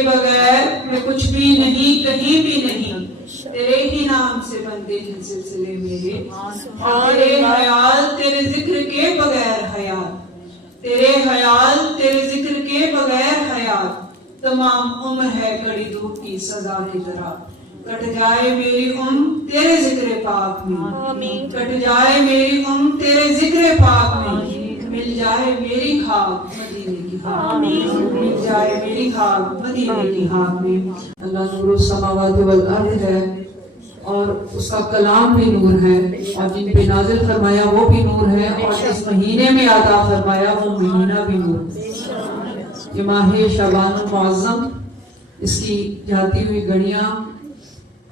के बगैर मैं कुछ भी नहीं, कहीं भी नहीं। तेरे ही नाम से बनते हैं सिलसिले मेरे, और तेरे ख्याल तेरे जिक्र के बगैर हयात, तेरे ख्याल तेरे जिक्र के बगैर हयात। तमाम उम्र है कड़ी धूप की सजा की तरह, कट जाए मेरी उम्र तेरे जिक्र पाक में, कट जाए मेरी उम्र तेरे जिक्र पाक में। मिल जाए मेरी खाक मदीने की खाक में, मिल जाए मेरी खाक मदीने की खाक में। अल्लाह नूर समावात वल अर्द है और उसका कलाम भी नूर है, और जिन पे नाज़िल फरमाया वो भी नूर है, और जिस महीने में अता फरमाया वो महीना भी नूर है। ये माह शबान मुअज़्ज़म, इसकी जाती हुई घड़ियां,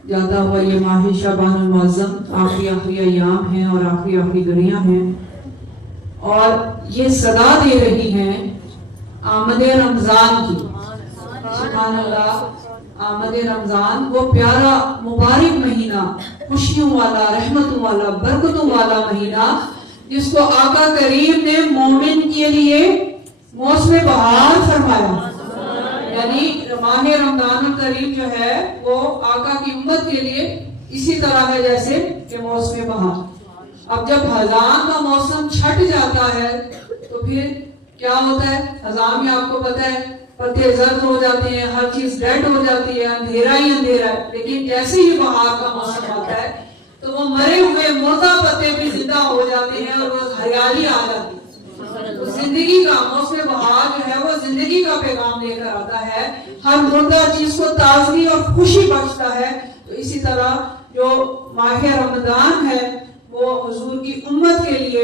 जाता हुआ ये माह शबान मुअज़्ज़म आखिरी आखिरी अय्याम हैं और आखिरी आखिरी घड़ियां हैं, और ये सदा दे रही हैं आमद रमजान की। सुभान अल्लाह, आमद रमजान वो प्यारा मुबारक महीना, खुशियों वाला, रहमतों वाला, बरकतों वाला महीना, जिसको आका करीम ने मोमिन के लिए मौसम बहार फरमाया। यानी माह रमजान करीम जो है वो आका की उम्मत के लिए इसी तरह है जैसे कि मौसम बहार। अब जब खजान का मौसम छट जाता है तो फिर क्या होता है? खजान में आपको पता है पत्ते जर्द हो जाते हैं, हर चीज डेड हो जाती है, अंधेरा ही अंधेरा है। लेकिन जैसे ही बहार का मौसम आता है तो वो मरे हुए मुर्दा पत्ते भी जिंदा हो जाते हैं और वो हरियाली आ जाती है। तो जिंदगी का मौसम बहार जो है वो जिंदगी का पैगाम लेकर आता है, हर मुर्दा चीज को ताजगी और खुशी बख्शता है। तो इसी तरह जो माह रमजान है वो हुजूर की उम्मत के लिए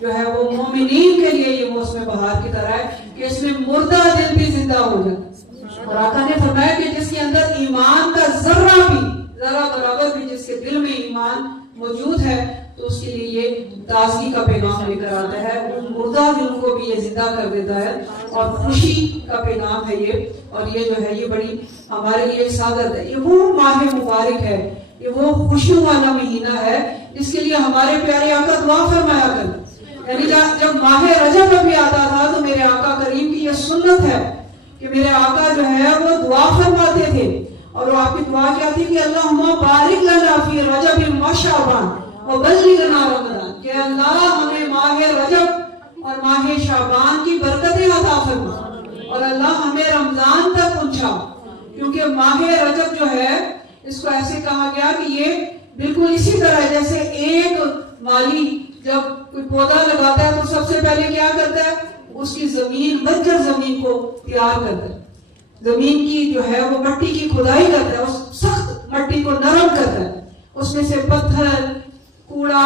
जो है वो मोमिनीन के लिए ये मौसम बहार की तरह है कि इसमें मुर्दा दिल भी जिंदा हो जाए। और आका ने फरमाया कि जिसके अंदर ईमान का जर्रा भी, जरा बराबर भी जिसके दिल में ईमान मौजूद है तो उसके लिए ये ताजगी का पैगाम लेकर आता है, उन मुर्दा दिल को भी ये जिंदा कर देता है और खुशी का पैगाम है ये। और ये जो है ये बड़ी हमारे लिए एक सादत है। ये वो माह मुबारक है, ये वो खुशियों वाला महीना है जिसके लिए हमारे प्यारे आका दुआ फरमाया करते। यानी जब माह रजब भी आता था तो मेरे आका करीम की यह सुन्नत है कि मेरे आका जो है वो दुआ फरमाते थे, और वो आपकी दुआ क्या थी कि अल्लाहुम्मा बारिक लना फी रजब व शाबान व बल्लिगना रमजान, कि अल्लाह हमें माह रजब और माह शाबान की बरकतें अता फरमा, और अल्लाह हमें रमजान तक पहुंचा। क्योंकि माह रजब जो है इसको ऐसे कहा गया कि ये बिल्कुल इसी तरह जैसे एक माली जब कोई पौधा लगाता है तो सबसे पहले क्या करता है? उसकी जमीन, बंजर जमीन को तैयार करता है, जमीन की जो है वो मट्टी की खुदाई करता है, उस सख्त मट्टी को नरम करता है, उसमें से पत्थर, कूड़ा,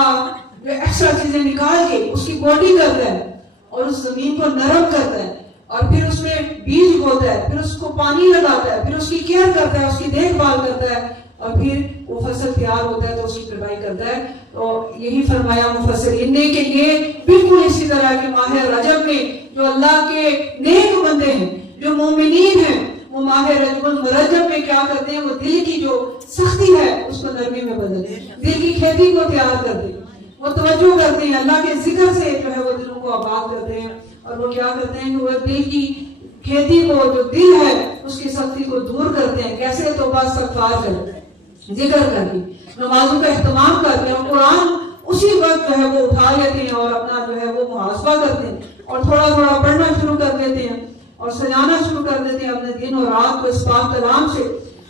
एक्स्ट्रा चीजें निकाल के उसकी गोडी करता है और उस जमीन को नरम करता है, और फिर उसमें बीज बोता है, फिर उसको पानी लगाता है, फिर उसकी केयर करता है, उसकी देखभाल करता है, और फिर वो फसल तैयार होता है तो उसकी कटाई करता है। तो यही फरमाया मुफस्सिरीन ने कि ये बिल्कुल इसी तरह के माह रजब में जो अल्लाह के नेक बंदे हैं, जो मोमिनीन हैं, वो माह रजब में क्या करते हैं? वो दिल की जो सख्ती है उसको नरमी में बदलते हैं, दिल की खेती को तैयार करते हैं, वो तवज्जो करते हैं, अल्लाह के जिक्र से जो है वो दिलों को आबाद करते हैं। और वो क्या करते हैं कि वो दिल की खेती को, जो दिल है उसकी सख्ती को दूर करते हैं। कैसे? तौबा इस्तिग़फ़ार करते हैं, जिक्र करके, नमाजों का एहतमाम करते हैं, और कुरान उसी वक्त जो है वो उठा लेते हैं और अपना जो है वो मुहासबा करते हैं और थोड़ा थोड़ा पढ़ना शुरू कर देते हैं और सजाना शुरू कर देते हैं अपने दिन और रात को इस पाक कलाम से।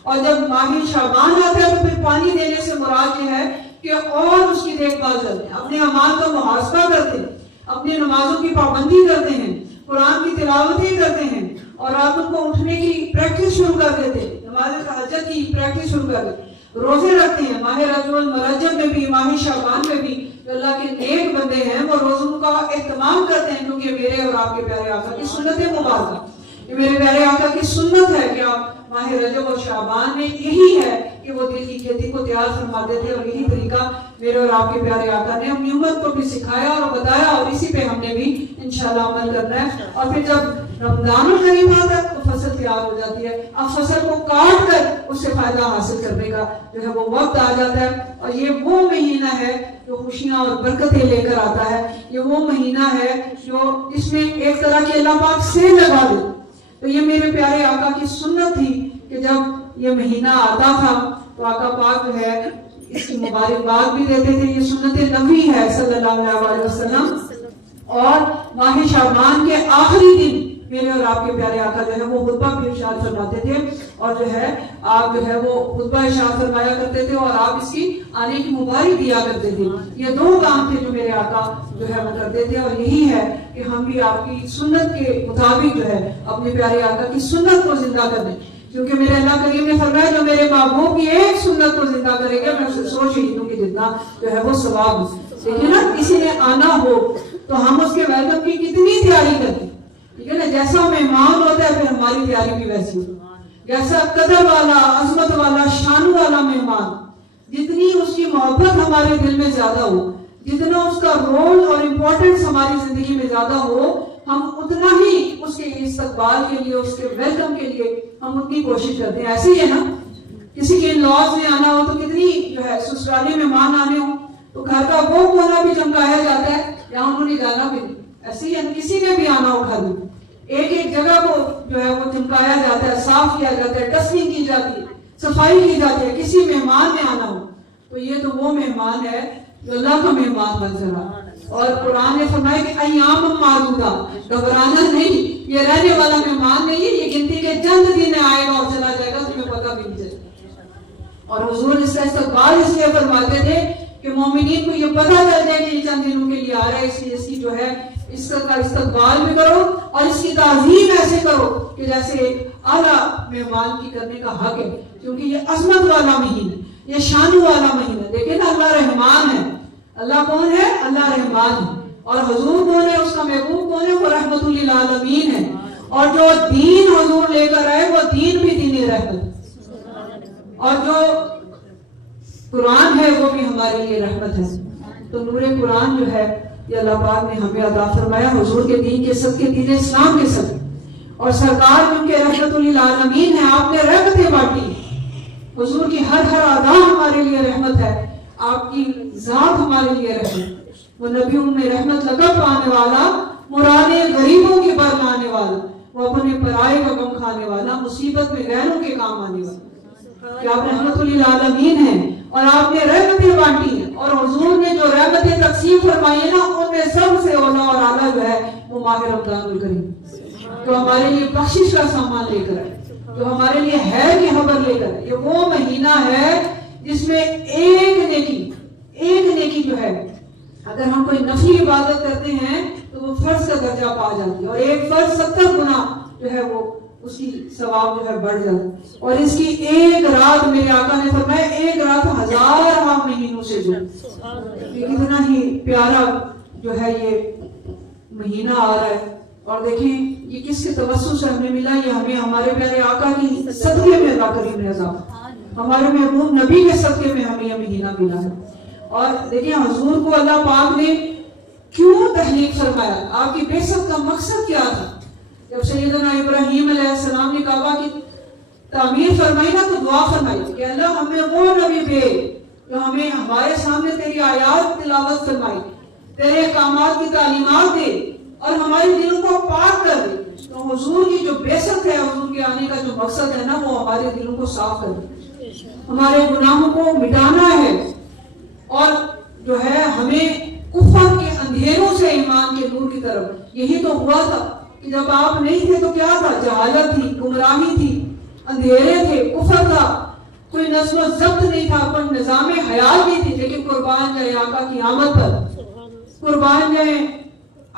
और जब माह शाबान आता है तो फिर पानी देने से मुराद ये है कि और उसकी देखभाल करते हैं, अपने अमाल का मुहासबा करते हैं, अपनी नमाजों की पाबंदी करते हैं, कुरान की तिलावतें करते हैं, और रातों को उठने की प्रैक्टिस शुरू कर देते हैं, नमाज तहज्जुद की प्रैक्टिस शुरू कर देते हैं, रोजे रखते हैं। माह रजब में भी, माह शाबान में भी अल्लाह के नेक बंदे हैं वो रोजों का एहतमाम करते हैं, क्योंकि मेरे और आपके प्यारे आका की सुन्नत मुबारक, ये मेरे प्यारे आका की सुन्नत है कि आप माह रजब और शाबान में यही है कि वो दिल की खेती को तैयार फरमाते थे, और यही तरीका मेरे और आपके प्यारे आका ने अपनी उम्मत को भी सिखाया और बताया, और इसी पे हमने भी इंशाल्लाह अमल करना है। और फिर जब रमजान करीब आता है तो फसल तैयार हो जाती है, अब फसल को काट कर उससे फायदा हासिल करने का जो है वो वक्त आ जाता है। और ये वो महीना है जो खुशियां और बरकतें लेकर आता है, ये वो महीना है जो इसमें एक तरह की अल्लाह पाक से लगा दे। तो ये मेरे प्यारे आका की सुन्नत थी कि जब ये महीना आता था तो आका पाक जो है इसकी मुबारकबाद भी देते थे। ये सुन्नत नबी है सल्लल्लाहु अलैहि वसल्लम। और माह शाबान के आखिरी दिन मेरे और आपके प्यारे आका जो है वो खुतबा भी इरशाद फरमाते थे, और जो है आप जो है वो खुतबा इरशाद फरमाया करते थे और आप इसकी आने की मुबारक दिया करते थे। ये दो काम थे जो मेरे आका जो है वो करते थे, और यही है कि हम भी आपकी सुन्नत के मुताबिक जो है अपने प्यारे आका की सुन्नत को जिंदा कर दें, क्योंकि मेरे अल्लाह करीम ने फरमाया जो मेरे महबूब की एक सुन्नत को जिंदा करेगा मैं उसे 100 शहीदों की जितना जो है वो सवाब। देखिए ना, किसी ने आना हो तो हम उसके वेलकम की कितनी तैयारी करते, ठीक है ना। जैसा मेहमान होता है फिर हमारी तैयारी भी वैसी हो। जैसा कदर वाला, अजमत वाला, शान वाला मेहमान, जितनी उसकी मोहब्बत हमारे दिल में ज्यादा हो, जितना उसका रोल और इम्पोर्टेंस हमारी जिंदगी में ज्यादा हो, हम उतना ही उसके इस्तकबाल के लिए, उसके वेलकम के लिए हम उतनी कोशिश करते हैं। ऐसे ही है ना, किसी के लॉज में आना हो तो कितनी जो है ससुराली मेहमान आने हो तो घर का वो कोना भी चमकाया जाता है, या उन्होंने जाना भी नहीं। ऐसे ही किसी ने भी आना हो घर में, एक एक जगह को जो है वो चमकाया जाता है, साफ किया जाता है, डस्टिंग की जाती है, सफाई की जाती है। किसी मेहमान ने आना हो तो ये तो वो मेहमान है जो अल्लाह का मेहमान बन रहा। और कुरान ने फरमाया कि अय्याम मादूदा, घबराना नहीं, ये रहने वाला मेहमान नहीं है, ये गिनती के चंद दिन आएगा और चला जाएगा, तुम्हें पता भी नहीं चलेगा। और हुजूर इसका इस्तकबाल इसलिए फरमाते थे कि मोमिनीन को ये पता चल जाए कि ये चंद दिनों के लिए आ रहा है, इसलिए इसकी जो है इसका इस्तकबाल भी करो और इसकी ताज़ीम ऐसे करो कि जैसे आला मेहमान की करने का हक है, क्योंकि ये अजमत वाला महीना, ये शान वाला महीना। देखिए ना, अल्लाह रहमान है। अल्लाह कौन है? अल्लाह रहमान है। और हुजूर कौन है? उसका महबूब कौन है? वो रहमतुल लिल आलमीन है। और जो दीन हुजूर लेकर आए वो दीन भी दीन रहमत, और जो कुरान है वो भी हमारे लिए रहमत है। तो नूरे कुरान जो है ये अल्लाह पाक ने हमें अता फरमाया हुजूर के दीन के सदके, दीन इस्लाम के सदके। और सरकार क्योंकि रहमतुल लिल आलमीन है, आपने रहमतें बांटी। हुजूर की हर हर अदा हमारे लिए रहमत है, आपकी जात हमारे लिए रहमत। वो नबियों में रहमत लकब पाने वाला, मुरादे गरीबों की बर लाने वाला, वो अपने पराये का गम खाने वाला, मुसीबत में गैरों के काम आने वाला। कि आप रहमतुल लिल आलमीन हैं और आपने रहमतें बांटी हैं। और हुजूर ने जो रहमतें तकसीम फरमाई है ना, उनमें सबसे औला और आला जो है वो माह रमजानुल करीम, तो हमारे लिए बख्शिश का सामान लेकर आए, जो हमारे लिए है कि खबर लेकर आए। ये वो महीना है जिसमें एक नेकी जो है, अगर हम कोई नफली इबादत करते हैं तो वो फर्ज का दर्जा पा जाती है, और एक फर्ज 70 गुना जो है वो उसकी सवाब जो है बढ़ जाता है। और इसकी एक रात, मेरे आका ने फरमाया, एक रात 1000 महीनों से जो, कितना ही प्यारा जो है ये महीना आ रहा है। और देखिए ये किसके तवस्सुल से हमें मिला, ये हमें हमारे प्यारे आका की सदके में अल्लाह करीम ने अता, हमारे महबूब नबी के सदके में हमें यह महीना मिला है। और देखिए हुजूर को अल्लाह पाक ने क्यों तहलीक फरमाया, आपकी बेसत का मकसद क्या था। जब सैयदना इब्राहीम अलैहिस्सलाम ने काबा की तामीर फरमाई ना, तो दुआ फरमाई कि अल्लाह हमें वो नबी भेज जो हमें हमारे सामने तेरी आयात तिलावत फरमाई, तेरे अहकामात की तालीमात दे और हमारे दिलों को पाक कर दे। तो हुजूर की जो बेसत है, हुजूर के आने का जो मकसद है ना, वो हमारे दिलों को साफ कर दे, हमारे गुनाहों को मिटाना है। और जो है हमें कुफर के अंधेरों से ईमान के नूर की तरफ। यही तो हुआ था कि जब आप नहीं थे तो क्या था, जहालत थी, गुमराही थी, अंधेरे थे, कुफर था, कोई नस्ल जब्त नहीं था, कोई निजाम हयात नहीं थी। लेकिन कुर्बान जाए आका की आमद पर, कुर्बान जाए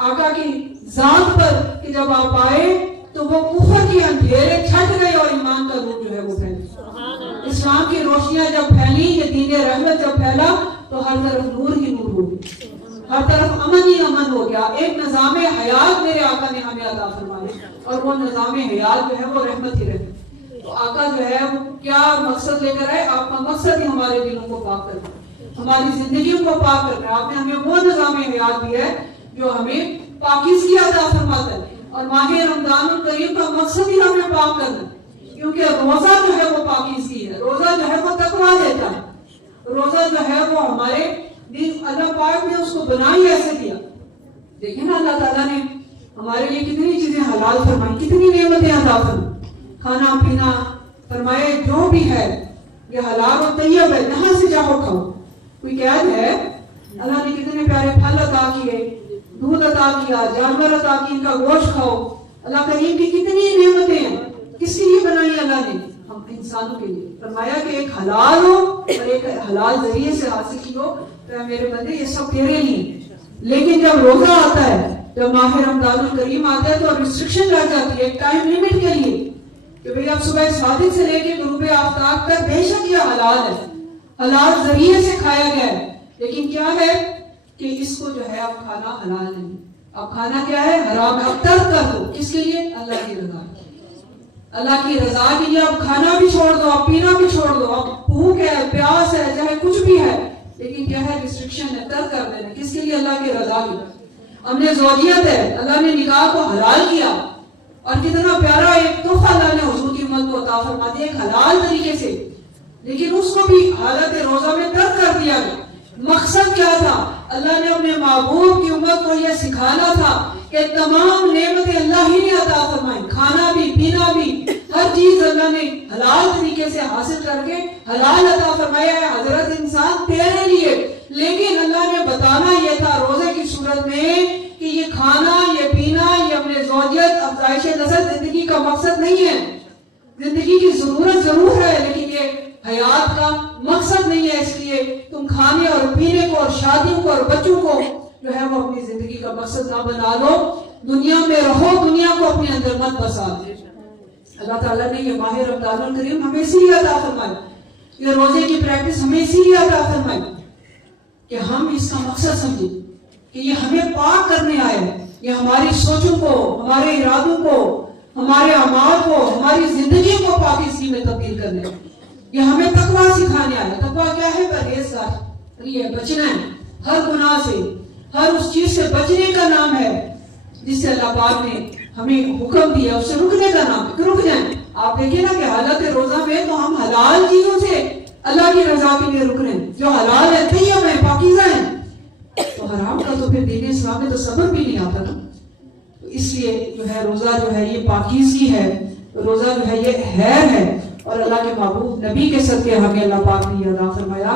आका की जात पर कि जब आप आए तो वो कुफर के अंधेरे छट गए और ईमान का नूर जो है वो फैला। इस्लाम की रोशनियां जब फैली, ये दीन रहमत जब फैला, तो हर तरफ नूर ही नूर हो गया, हर तरफ अमन ही अमन हो गया। एक निजाम हयात मेरे आका ने हमें अता फरमाया, और वो निजाम हयात जो है वो रहमत ही रहमत। तो आका जो है वो क्या मकसद लेकर आए, आपका मकसद ही हमारे दिलों को पाक करना, हमारी जिंदगियों को पाक करना है। आपने हमें वो निजाम हयात दिया है जो हमें पाकीज़गी अता फरमाता है। और माह रमजानुल करीम का मकसद ही हमें पाक करना है, क्योंकि रोजा जो है वो पाकीज़गी है, रोजा जो है वो तकवा देता है, रोजा जो है वो हमारे दिन, अल्लाह पाक ने उसको बना ही ऐसे दिया। देखिए ना, अल्लाह ताला ने हमारे लिए कितनी चीजें हलाल फरमाई, कितनी नेमतें अता फरमाई, खाना पीना फरमाए जो भी है ये हलाल और तैयब है, जहां से चाहो खाओ। कोई कैद है, अल्लाह ने कितने प्यारे फल अता किए, दूध अता किया, जानवर अता किए, इनका गोश्त खाओ। अल्लाह करीम की कितनी नेमतें हैं, किसके लिए बनाई अल्लाह ने? हम इंसानों के लिए। फरमाया कि एक हलाल हो और एक हलाल जरिए से हासिल की हो, तो मेरे बंदे ये सब तेरे लिए। लेकिन जब रोजा आता है, जब माह रमजान करीम आता है, तो रिस्ट्रिक्शन लग जाती है एक टाइम लिमिट के लिए कि भाई अब सुबह सादिक से लेके गुरूब आफ्ताब तक बेशक ये हलाल है, हलाल जरिए से खाया गया है, लेकिन क्या है कि इसको जो है अब खाना हलाल नहीं, अब खाना क्या है? हराम है। अब तर्क कर दो, किसके लिए? अल्लाह की रजा, अल्लाह की रजा के लिए। अब खाना भी छोड़ दो, अब पीना भी छोड़ दो, अब भूख है, प्यास है, चाहे कुछ भी है, लेकिन क्या है? रिस्ट्रिक्शन है, तर्क कर देना। किसके लिए? अल्लाह की रजा के लिए। हमने ज़ौजियत है, अल्लाह ने निकाह को हलाल किया, और कितना प्यारा एक तोहफा अल्लाह ने हुजूर की उम्मत को अता फरमा दिया एक हलाल तरीके से, लेकिन उसको भी हालत रोजा में तर्क कर दिया गया। मकसद क्या था? अल्लाह ने अपने महबूब की उम्मत को यह सिखाना था कि तमाम नेमतें अल्लाह ही ने अता फरमाई, खाना भी, पीना भी, हर चीज अल्लाह ने हलाल तरीके से हासिल करके हलाल अता फरमाया है। हजरत इंसान तेरे लिए, लेकिन अल्लाह ने बताना यह था रोजे की सूरत में कि ये खाना, ये पीना, ये अपने ज़ौजियत, अफजाइश नस्ल जिंदगी का मकसद नहीं है। जिंदगी की जरूरत जरूर है, लेकिन ये हयात का मकसद नहीं है। इसलिए तुम खाने और पीने को और शादियों को और बच्चों को जो है वो अपनी जिंदगी का मकसद ना बना लो। दुनिया में रहो, दुनिया को अपने अंदर मत बसा। अल्लाह ताला ने ये माह रमजानुल करीम हमें इसीलिए अता फरमाया, ये रोजे की प्रैक्टिस हमें इसीलिए अता फरमाई कि हम इसका मकसद समझे कि ये हमें पाक करने आए हैं। ये हमारी सोचों को, हमारे इरादों को, हमारे अमाल को, हमारी जिंदगी को पाकिस्तानी में तब्दील करने, ये हमें तकवा सिखाने आया। तकवा क्या है? परहेजगार, ये बचना है हर गुनाह से, हर उस चीज से बचने का नाम है जिससे अल्लाह पाक ने हमें हुक्म दिया, उससे रुकने का नाम है कि रुक जाए। आप देखिए ना कि हालत रोजा में तो हम हलाल चीजों से अल्लाह की रजा के लिए रुक रहे हैं, जो हलाल है, तैयब है, पाकीज़ा है। तो हराम का तो फिर दीन इस्लाम में तो सब्र भी नहीं आता ना। तो इसलिए जो है रोजा जो है ये पाकीज़गी है, रोजा जो है ये खैर है। और अल्लाह के महबूब नबी के सदके हमें अल्लाह पाक ने ये अता फरमाया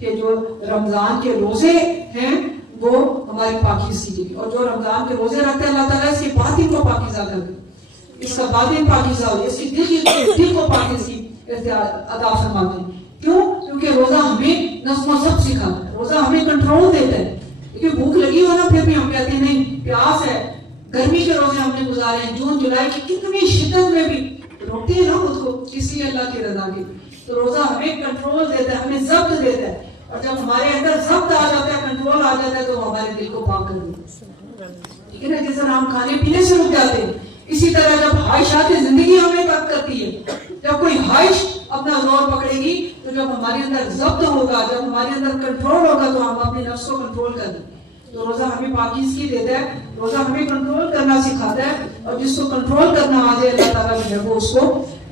कि जो रमजान के रोजे हैं वो हमारी पाकीज़गी की, और जो रमजान के रोजे रखते हैं अल्लाह ताला इसकी बातिन को पाकीज़ा कर दे, इसका बातिन पाकीज़ा हो, इसकी दिल को पाकीज़गी अता फरमाते हैं। क्यों? क्योंकि रोजा हमें नज़्म व ज़ब्त सिखाता है, रोजा हमें कंट्रोल देता है। क्योंकि भूख लगी हो ना, फिर भी हम कहते हैं नहीं, प्यास है, गर्मी के रोजे हमने गुजारे हैं, जून जुलाई की कितनी शिद्दत में भी रोकते हैं ना खुद को, किसी अल्लाह की रजा के। तो रोजा हमें कंट्रोल देता है, हमें ज़ब्त देता है, और जब हमारे अंदर ज़ब्त आ जाता है, कंट्रोल आ जाता है, तो हमारे दिल को पाक कर देता है। ठीक है ना? जिस तरह हम खाने पीने से रुक जाते हैं, इसी तरह जब ख्वाहिशात जिंदगी हमें तक करती है, जब कोई ख्वाहिश अपना जोर पकड़ेगी, तो जब हमारे अंदर ज़ब्त होगा, जब हमारे अंदर कंट्रोल होगा, तो हम अपने नफ्स को कंट्रोल कर दें। तो रोजा हमें पाकीज़गी देता है, रोजा हमें कंट्रोल करना सिखाता है, और जिसको कंट्रोल करना आ जाए अल्लाह ताला जो है वो उसको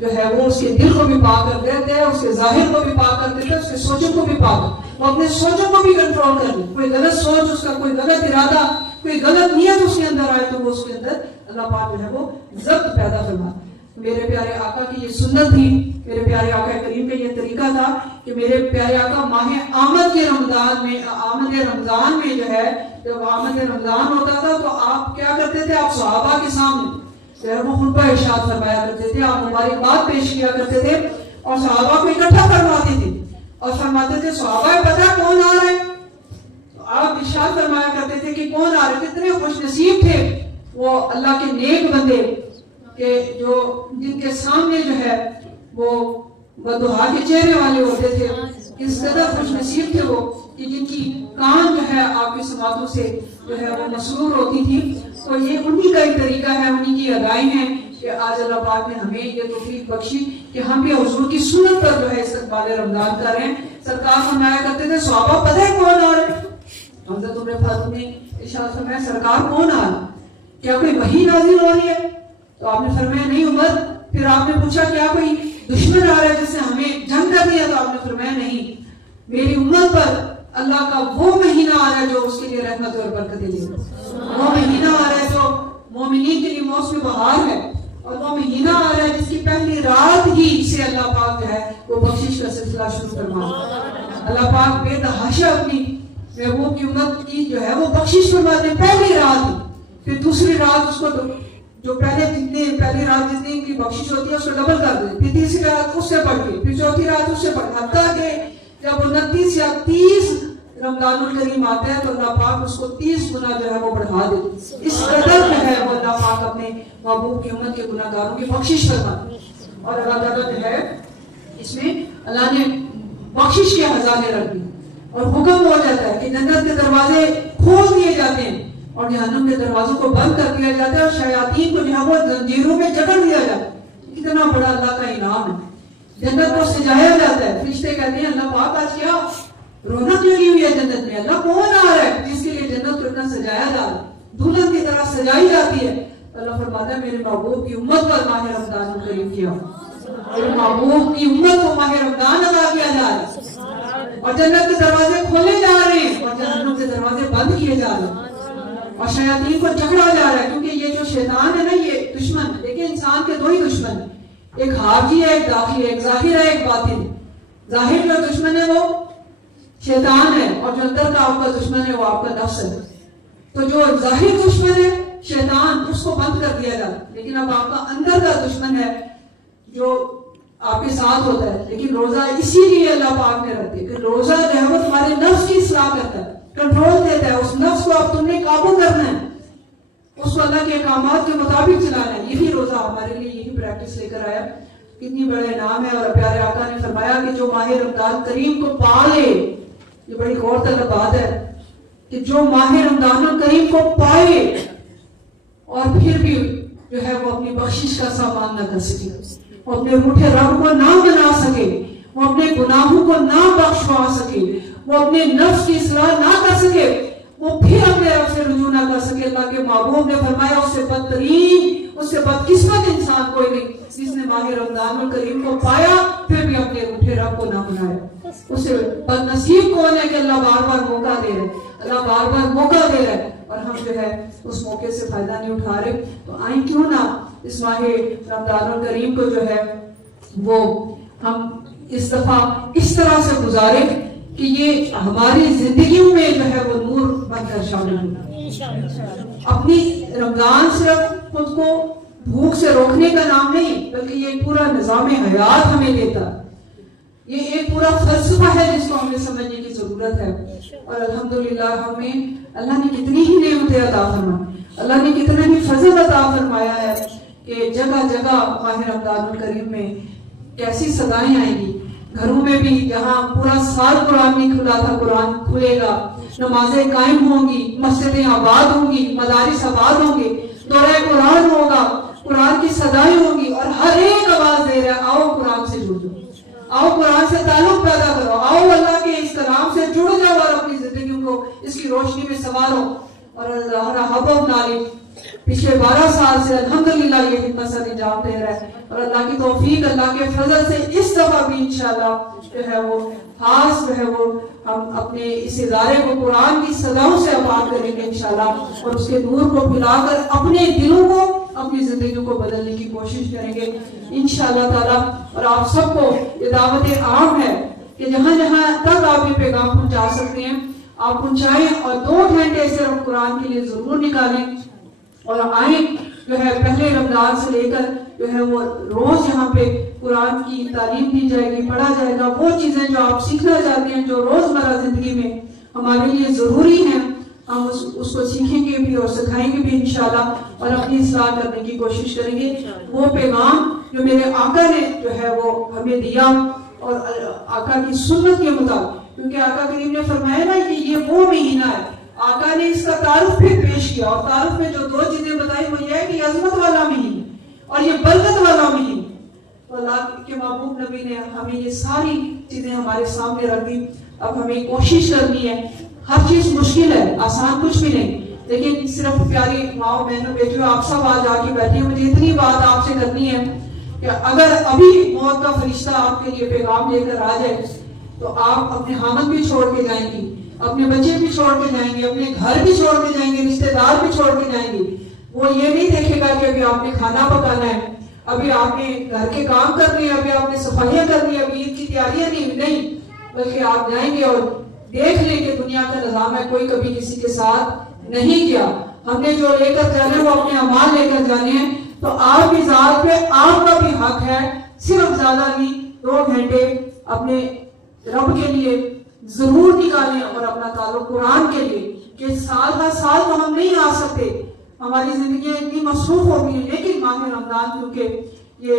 जो है वो उसके दिल को भी पाक कर देते हैं, उसके जाहिर को भी पाक कर देते हैं, उसके सोचों को भी पाक, वो अपने सोचों को भी कंट्रोल कर ले। कोई गलत सोच, उसका कोई गलत इरादा, कोई गलत नियत उसके अंदर आए, तो वो उसके अंदर अल्लाह पाक जो है वो ज़ब्त पैदा फरमा। मेरे प्यारे आका की ये सुन्नत थी, मेरे प्यारे आका करीम का ये तरीका था कि मेरे प्यारे आका माह आमद के रमजान में, आमद रमजान में जो है, जब आमद रमजान होता था तो आप क्या करते थे? आप सहाबा के सामने जो है वो खुतबा इरशाद फरमाया करते थे, आप मुबारकबाद पेश किया करते थे, और सहाबा को इकट्ठा करवाते थे और फरमाते थे सहाबा पता कौन आ रहा है? तो आप इरशाद फरमाया करते थे कि कौन आ रहे? कितने खुश नसीब थे वो अल्लाह के नेक बंदे के जो जिनके सामने जो है वो बददुआ के चेहरे वाले होते थे। इस कदर खुश नसीब थे वो कि जिनकी कान जो है आपकी समातों से जो है वो मसरूर होती थी। तो ये उन्हीं का एक तरीका है, उन्हीं की अदाएं हैं कि आज अल्लाह पाक ने हमें ये तौफीक बख्शी कि हम भी हुजूर की सुन्नत पर जो है इस्तक़बाल रमजान कर रहे हैं। सरकार फरमाया करते थे सहाबा पता है कौन आ रहे? हमसे तुमने फातिमा ने इरशाद फरमाया सरकार कौन आ रहा? क्या कोई वही नाज़िल हो रही है? तो आपने फरमाया नहीं उमर। फिर आपने पूछा क्या कोई दुश्मन आ रहा है जिससे हमें जंग कर दिया? तो आपने फरमाया नहीं, मेरी उम्मत पर अल्लाह का वो महीना आ रहा है जो उसके लिए रहमत और बरकतें ले, वो महीना आ रहा है जो मोमिनीन के लिए मौसम बहार है, और वो महीना आ रहा है जिसकी पहली रात ही से अल्लाह पाक जो है वो बख्शिश का सिलसिला शुरू फरमा। अल्लाह पाक बेतहाशा अपनी महबूब की उम्मत की जो है वो बख्शिश फरमाते हैं पहली रात। फिर दूसरी रात उसको जो पहली रात जितनी की बख्शिश होती है उसको डबल कर दे, फिर तीसरी रात उससे बढ़ के, फिर चौथी रात उससे बढ़, हत्ता के जब 29 या 30 रमजानुल करीम आता है तो अल्लाह पाक उसको 30 गुना जो है वो बढ़ा देते। इस कदर जो है वो अल्लाह पाक अपने महबूब की उम्मत के गुनाहगारों की बख्शिश फरमाते। और अल्लाह ताला जो है इसमें अल्लाह ने बख्शिश के खजाने रख दी और हुक्म हो जाता है कि जन्नत के दरवाजे खोल दिए जाते हैं और जहन्नम के दरवाजों को बंद कर दिया जाता है और शयातीन को जो है वो जंजीरों में जकड़ दिया जाता है। कितना बड़ा अल्लाह का इनाम है। जन्नत को सजाया जाता है, फरिश्ते कहते हैं अल्लाह पाक आज क्या रौनक लगी हुई है जन्नत में, अल्लाह कौन आ रहा है जिसके लिए जन्नत को इतना सजाया जा रहा है, दुल्हन की तरह सजाई जाती है। अल्लाह फरमाता है मेरे महबूब की उम्मत पर माह रमजान करीम किया, मेरे महबूब की उम्मत को माह रमजान अदा किया जा रहा है और जन्नत के दरवाजे खोले जा रहे हैं और जहन्नम के दरवाजे बंद किए जा रहे हैं और शयातीन को जकड़ा जा रहा है। क्योंकि ये जो शैतान है ना, ये दुश्मन, देखिए इंसान के दो ही दुश्मन है, एक हाजी है, एक दाखिल है, एक जाहिर है, एक बातिन है। जाहिर जो दुश्मन है वो शैतान है और जो अंदर का आपका दुश्मन है वो आपका नफ्स है। तो जो जाहिर दुश्मन है शैतान, उसको बंद कर दिया जाता है, लेकिन अब आपका अंदर का दुश्मन है जो आपके साथ होता है। लेकिन रोजा इसीलिए अल्लाह पाक ने रखते कि रोजा जो है वो तुम्हारे नफ्स की इस्लाह करता है, कंट्रोल देता है। उस नफ्स को अब तुमने काबू करना है, उसको अल्लाह के अहकामात के मुताबिक चलाना है। यही रोजा हमारे लिए यही प्रैक्टिस लेकर आया। कितनी बड़े नाम है। और प्यारे आका ने फरमाया कि जो माह रमजान करीम को पाले, ये बड़ी गौरतलब बात है कि जो माह रमजान करीम को पाए और फिर भी जो है वो अपनी बख्शिश का सामान न कर सके, वो अपने रूठे रब को ना बना सके, वो अपने गुनाहों को ना बख्शवा सके, वो अपने नफ्स की इस्लाह ना कर सके, वो फिर अपने रब से रुजू ना कर सके। अल्लाह के महबूब ने फरमाया उससे बदतरीन, उससे बदकिस्मत इंसान कोई नहीं जिसने माह रमजान करीम को पाया फिर भी अपने रूठे रब को ना बनाया। उससे बदनसीब कौन है कि अल्लाह बार बार मौका दे रहे, अल्लाह बार बार मौका दे रहा है और हम जो है उस मौके से फायदा नहीं उठा रहे। तो आए क्यों ना इस माह रमजान करीम को जो है वो हम इस दफा इस तरह से गुजारे कि ये हमारी जिंदगियों में जो है वो नूर बनकर शामिल हो। अपनी रमजान सिर्फ खुद को भूख से रोकने का नाम नहीं, बल्कि ये पूरा निजाम हयात हमें देता है। ये एक पूरा फलसफा है जिसको हमें समझने की जरूरत है। और अल्हम्दुलिल्लाह हमें अल्लाह ने कितनी ही नेमतें अता फरमाई, अल्लाह ने कितना ही फजल अता फरमाया है कि जगह जगह माह रमजान करीम में कैसी सदाएं आएंगी। घरों में भी जहाँ पूरा साल कुरान नहीं खुला था, कुरान खुलेगा, नमाजें कायम होंगी, मस्जिदें आबाद होंगी, मदारिस आबाद होंगे, दौरा कुरान होगा, कुरान की सदाएं होंगी और हर एक आवाज दे रहा है आओ कुरान से जुड़ जाओ, आओ कुरान से ताल्लुक पैदा करो, आओ अल्लाह के इस कलाम से जुड़ जाओ और अपनी जिंदगी को इसकी रोशनी में संवारो। और अल्लाह पिछले 12 साल से अल्हम्दुलिल्लाह ये हिम्मत से अंजाम दे रहा है और अल्लाह की तौफीक, अल्लाह के फजल से इस दफा भी इंशाल्लाह जो है वो खास जो है वो हम अपने इस इदारे को कुरान की सदाओं से आबाद करेंगे इंशाल्लाह और उसके नूर को फैलाकर अपने दिलों को, अपनी जिंदगी को बदलने की कोशिश करेंगे इंशाल्लाह ताला। और आप सबको ये दावत आम है कि जहाँ जहाँ तक आप ये पैगाम पहुंचा सकते हैं आप पहुंचाएं और 2 घंटे सिर्फ कुरान के लिए जरूर निकालें और आए जो है पहले रमजान से लेकर जो है वो रोज यहाँ पे कुरान की तालीम दी जाएगी, पढ़ा जाएगा। वो चीजें जो आप सीखना चाहते हैं जो रोजमर्रा जिंदगी में हमारे लिए जरूरी है, हम उसको सीखेंगे भी और सिखाएंगे भी इंशाल्लाह और अपनी इस्लाह करने की कोशिश करेंगे। वो पैगाम जो मेरे आका ने जो है वो हमें दिया और आका की सुन्नत के मुताबिक, क्योंकि आका करीम ने फरमाया ना कि ये वो महीना है, आका ने इसका तारुफ भी पेश किया और तारुफ में जो 2 चीजें बताई वो ये है कि अजमत वाला महीना और ये बरकत वाला महीना। अल्लाह के महबूब नबी ने हमें ये सारी चीजें हमारे सामने रख दी। अब हमें कोशिश करनी है, हर चीज मुश्किल है, आसान कुछ भी नहीं, लेकिन सिर्फ प्यारी माओ बहनों बेटियों आप सब आज आके बैठे, मुझे इतनी बात आपसे करनी है कि अगर अभी मौत का फरिश्ता आपके लिए पैगाम लेकर आ जाए तो आप अपने हामद भी छोड़ के जाएंगी, अपने बच्चे भी छोड़ के जाएंगे, अपने घर भी छोड़ के जाएंगे, रिश्तेदार भी छोड़ के जाएंगे। वो ये नहीं देखेगा कि अभी आपने खाना पकाना है, अभी आपने घर के काम करने हैं, अभी आपने सफाइयां करनी है, अभी ईद की तैयारियां नहीं, बल्कि आप जाएंगे और देख लें कि दुनिया का निजाम है, कोई कभी किसी के साथ नहीं किया। हमने जो लेकर जाने वो अपने अमाल लेकर जाने हैं। तो आपकी जात पे आपका भी हक है, सिर्फ ज्यादा नहीं 2 घंटे अपने रब के लिए जरूर निकालें और अपना ताल्लुक कुरान के लिए, कि साल हर साल तो हम नहीं आ सकते, हमारी जिंदगी इतनी मसरूफ हो गई है, लेकिन माह रमजान क्योंकि ये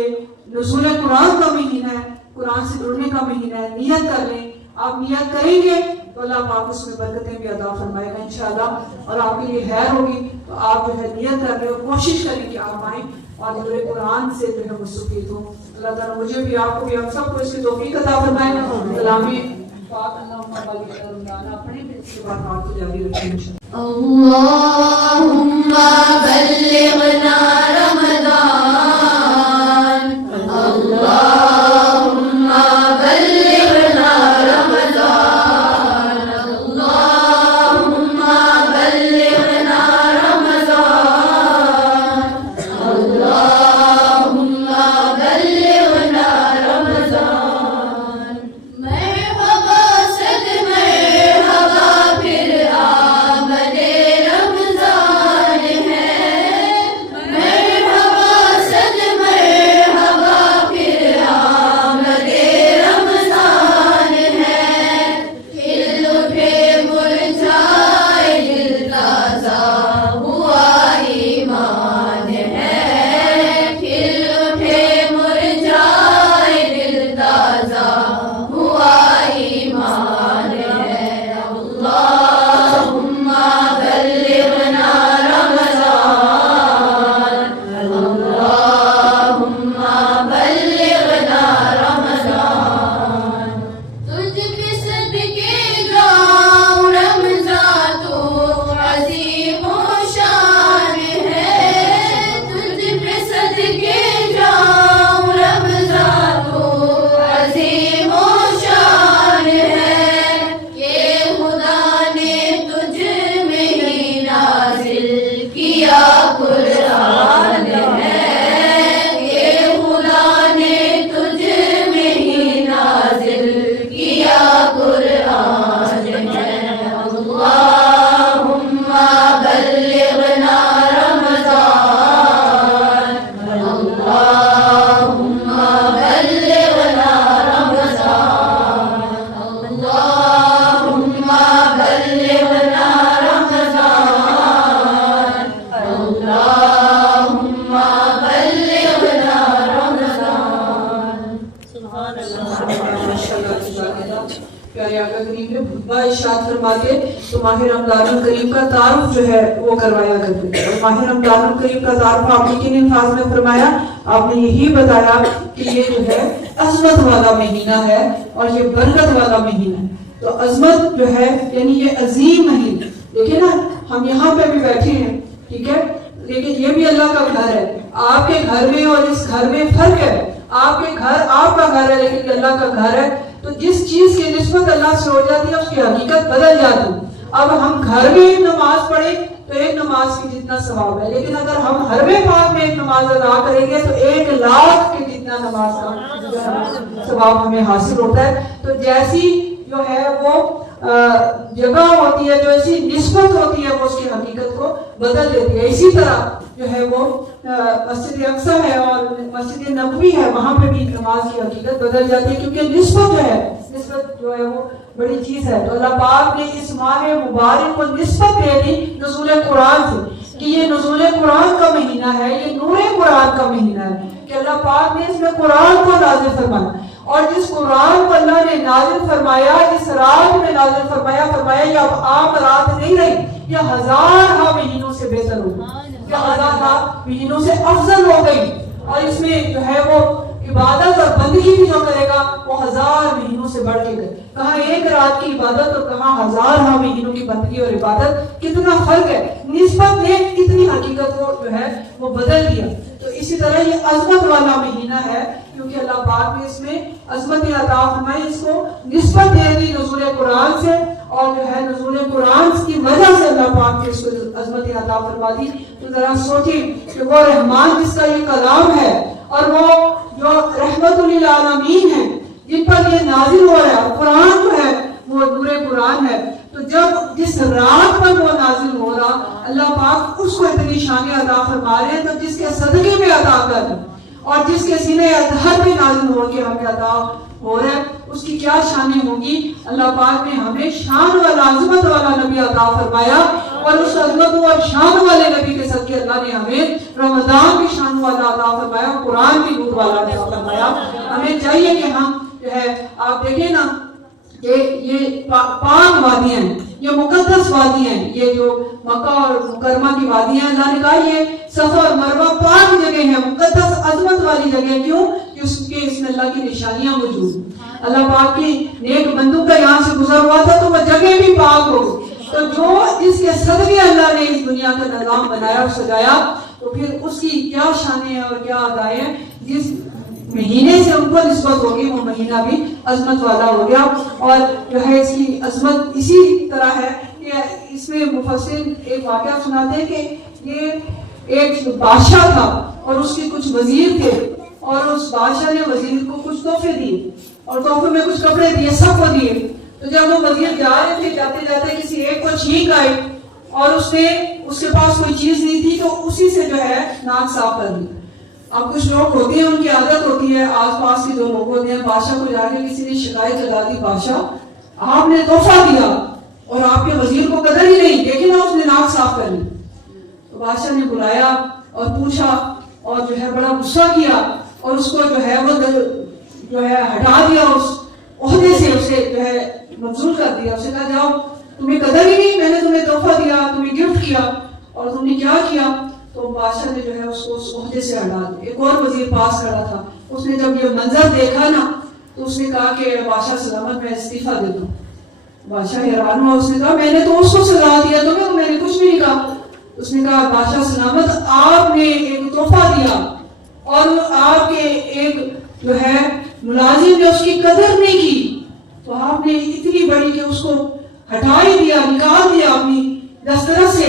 नुज़ूल कुरान का महीना है, कुरान से जुड़ने का महीना है, नियत कर लें। आप नियत करेंगे तो अल्लाह पाक उसमें बरकतें भी अता फरमाएगा इंशाअल्लाह, और आपके लिए खैर होगी। तो आप जो है नियत कर रहे हो, कोशिश करें कि आप आए और जुड़े कुरान से जो है मुस्तफीद हो। अल्लाह ताला मुझे भी, आपको भी, हम सबको इसकी तौफीक अता फरमाए। कलामी पाक अल्लाहुम्मा बल्लिग रमज़ान अपने भी इसके बाद बात जारी रखें। अल्लाहुम्मा बल्लिगना रमज़ान, अल्लाहुम्मा बल्लिगना रमज़ान, अल्लाहुम्मा बल्लिगना रमज़ान, अल्लाहुम्मा बल्लिगना रमज़ान। मरहबा सद मरहबा फिर आमदे रमज़ान है, मरहबा सद मरहबा फिर आमदे रमज़ान है। खिल उठे मुरझाए दिल ताज़ा हुआ ईमान है, खिल उठे मुरझाए दिल ताज़ा हुआ ईमान है। अल्लाहुम्मा बल्लिगना रमज़ान, अल्लाहुम्मा बल्लिगना रमज़ान। तुझ पे सदके गाऊं रमज़ान तो अज़ीम व शान है, तुझ पे सदके गाऊं रमज़ान तो अज़ीम व शान है। ये खुदा ने तुझ में ही नाज़िल किया कुरान है, ये खुदा ने तुझ में ही नाज़िल किया कुरान है। अल्लाहुम्मा बल्लिगना रमज़ान, अल्लाहुम्मा बल्लिगना रमज़ान, अल्लाहुम्मा बल्लिगना रमज़ान, अल्लाहुम्मा बल्लिगना रमज़ान। सुभान अल्लाह। प्यारे आका करीम ने खुतबा इरशाद फरमाते तो माह रमज़ानुल करीम का तारुफ जो है वो करवाया करते थे। और माह रमज़ानुल करीम का तारुफ आपने किन अल्फाज में फरमाया? आपने यही बताया कि ये जो है अज़मत वाला महीना है और ये बरकत वाला महीना है। तो अज़मत जो है यानी ये अजीम महीना, देखिए ना हम यहाँ पे भी बैठे हैं, ठीक है, लेकिन ये भी अल्लाह का घर है। आपके घर में और इस घर में फर्क है। आपके घर आपका घर है, लेकिन अल्लाह का घर है। तो जिस चीज की निस्बत अल्लाह से हो जाती है उसकी हकीकत बदल जाती है। अब हम घर में एक नमाज पढ़े तो एक नमाज की जितना सवाब है, लेकिन अगर हम हरमे पाक में एक नमाज अदा करेंगे तो 1,00,000 के जितना नमाज का सवाब हमें हासिल होता है। तो जैसी जो है वो जगह होती है, जो ऐसी निस्बत होती है वो उसकी हकीकत को बदल देती है। इसी तरह जो है वो मस्जिद अक्सा है और मस्जिद नबवी है, वहां पे भी नमाज की हकीकत बदल जाती है, क्योंकि निस्बत जो है, निस्बत जो है वो बड़ी चीज है। तो अल्लाह पाक ने इस माह मुबारक को निस्बत दे दी नुज़ूल कुरान से, कि ये नुज़ूल कुरान का महीना है, ये नूरे कुरान का महीना है, कि अल्लाह पाक ने इसमें कुरान को नाज़िल फरमाया। और जिस कुरान को अल्लाह ने नाज़िल फरमाया, इस रात में नाज़िल फरमाया, ये अब आम रात नहीं रही, यह 1000 महीनों से बेहतर हो गई, यह 1000 महीनों से अफजल हो गई। और इसमें जो है वो इबादत और बंदगी भी जो करेगा वो 1000 महीनों से बढ़ के करे। कहाँ एक रात की इबादत और कहाँ 1000 महीनों की बंदगी और इबादत, कितना फर्क है। निस्बत ने इतनी हकीकत को जो है वो बदल दिया। तो इसी तरह ये अजमत वाला महीना है, क्योंकि अल्लाह पाक ने इसमें अजमत अता फरमाई, इसको निस्बत दे दी नुज़ूल कुरान से, और जो है नुज़ूल कुरान की वजह से अल्लाह पाक ने इसको अजमत अता फरमा दी। तो जरा सोचिए कि वो रहमान जिसका ये कलाम है और वो जो रहमतुल लिल आलमीन है जिन पर ये नाजिल हो रहा है, कुरान जो है वो नूरे कुरान है। तो जब जिस रात पर वो नाजिल हो रहा, अल्लाह पाक उसको इतनी शान अता फरमा रहे हैं, तो जिसके सदके में अता कर और जिसके सीने अतहर में नाजिल हो के हमें अता हो रहा है, उसकी क्या शानी होगी। अल्लाह पाक ने हमें शान वाला अजमत वाला नबी अता फरमाया और उस अजमत और शान वाले नबी के सदके अल्लाह ने हमें रमजान की शान वाला अता फरमाया, कुरान की नूर वाला अता फरमाया। हमें चाहिए कि हम जो है, आप देखें ना कि ये पाक वादियां हैं, ये मुकद्दस वादियां हैं, ये जो मक्का और मुकरमा की वादियां, अल्लाह ने कहा ये सफा और मरवा पाक जगह है, मुकद्दस अजमत वाली जगह। क्यों? कि उसके इसमें अल्लाह की निशानियां मौजूद हैं। अल्लाह पाक की नेक बंदों का यहाँ से गुजर हुआ था तो वह जगह भी पाक हो। तो जो जिसके सदके अल्लाह ने इस दुनिया का निजाम बनाया और सजाया, तो फिर उसकी क्या शान है और क्या अदाएं हैं। जिस महीने से ऊपर निस्बत होगी वो महीना भी अजमत वाला हो गया। और जो है इसकी अजमत इसी तरह है कि इसमें मुफस्सिर एक वाकया सुनाते हैं कि ये एक बादशाह था और उसके कुछ वजीर थे और उस बादशाह ने वजीर को कुछ तोहफे दिए और तोहफे में कुछ कपड़े दिए, सबको दिए। तो जब वो वजीर जा रहे थे, जाते जाते किसी एक को छींक आई और उसके पास कोई चीज नहीं थी, तो उसी से जो है नाक साफ कर ली। अब कुछ लोग होते हैं, उनकी आदत होती है, आसपास के जो लोग होते हैं, बादशाह को जाके किसी ने शिकायत लगा दी, बादशाह आपने तोहफा दिया और आपके वजीर को कदर ही नहीं, लेकिन उसने नाक साफ कर ली। तो बादशाह ने बुलाया और पूछा और जो है बड़ा गुस्सा किया और उसको जो है वो जो है हटा दिया, उस ओहदे से उसे जो है मबजूल कर दिया। उसे कहा जाओ, तुम्हें कदर ही नहीं, मैंने तुम्हें तोहफा दिया, तुम्हें गिफ्ट किया और तुमने क्या किया। तो बादशाह ने जो है उसको उस ओहदे से हटा दिया। एक और वजीर पास खड़ा था, उसने जब ये मंजर देखा ना तो उसने कहा कि बादशाह सलामत, मैं इस्तीफा दे दूं। बादशाह हैरान हुआ, उसने कहा मैंने तो उसको सजा दिया, तुम्हें मैंने कुछ नहीं कहा। उसने कहा बादशाह सलामत, आपने एक तोहफा दिया और आपके एक जो है मुलाजिम ने उसकी कदर नहीं की, तो आपने इतनी बड़ी कि उसको हटा ही दिया, निकाल दिया अपनी दस्तरस से।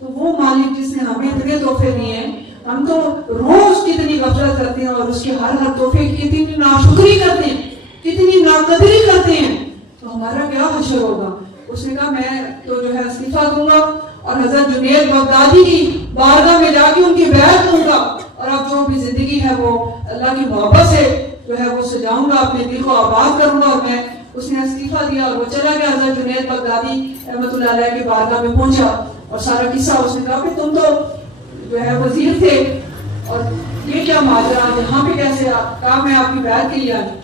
तो वो मालिक जिसने हमें इतने तोहफे दिए हैं, हम तो रोज कितनी गफलत करते हैं और उसके हर तोहफे की कितनी नाशुक्री करते हैं, कितनी नाकदरी करते हैं, तो हमारा क्या हशर होगा। उसने कहा मैं तो जो है इस्तीफा दूंगा और हजरत जुनैद बगदादी की बारगाह में जाके उनकी बैत लूंगा और अब जो भी जिंदगी है वो अल्लाह की मोहब्बत से जो है वो सजाऊंगा, अपने दिल को आबाद करूंगा। और मैं उसने इस्तीफा दिया और वो चला गया। हजरत जुनैद बगदादी रहमतुल्लाह अलैह की बारगाह में पहुंचा और सारा किस्सा उसने कहा कि तुम तो जो है वजीर थे और ये क्या माजरा, यहाँ पे कैसे कहा मैं आपकी बैत के लिए आई।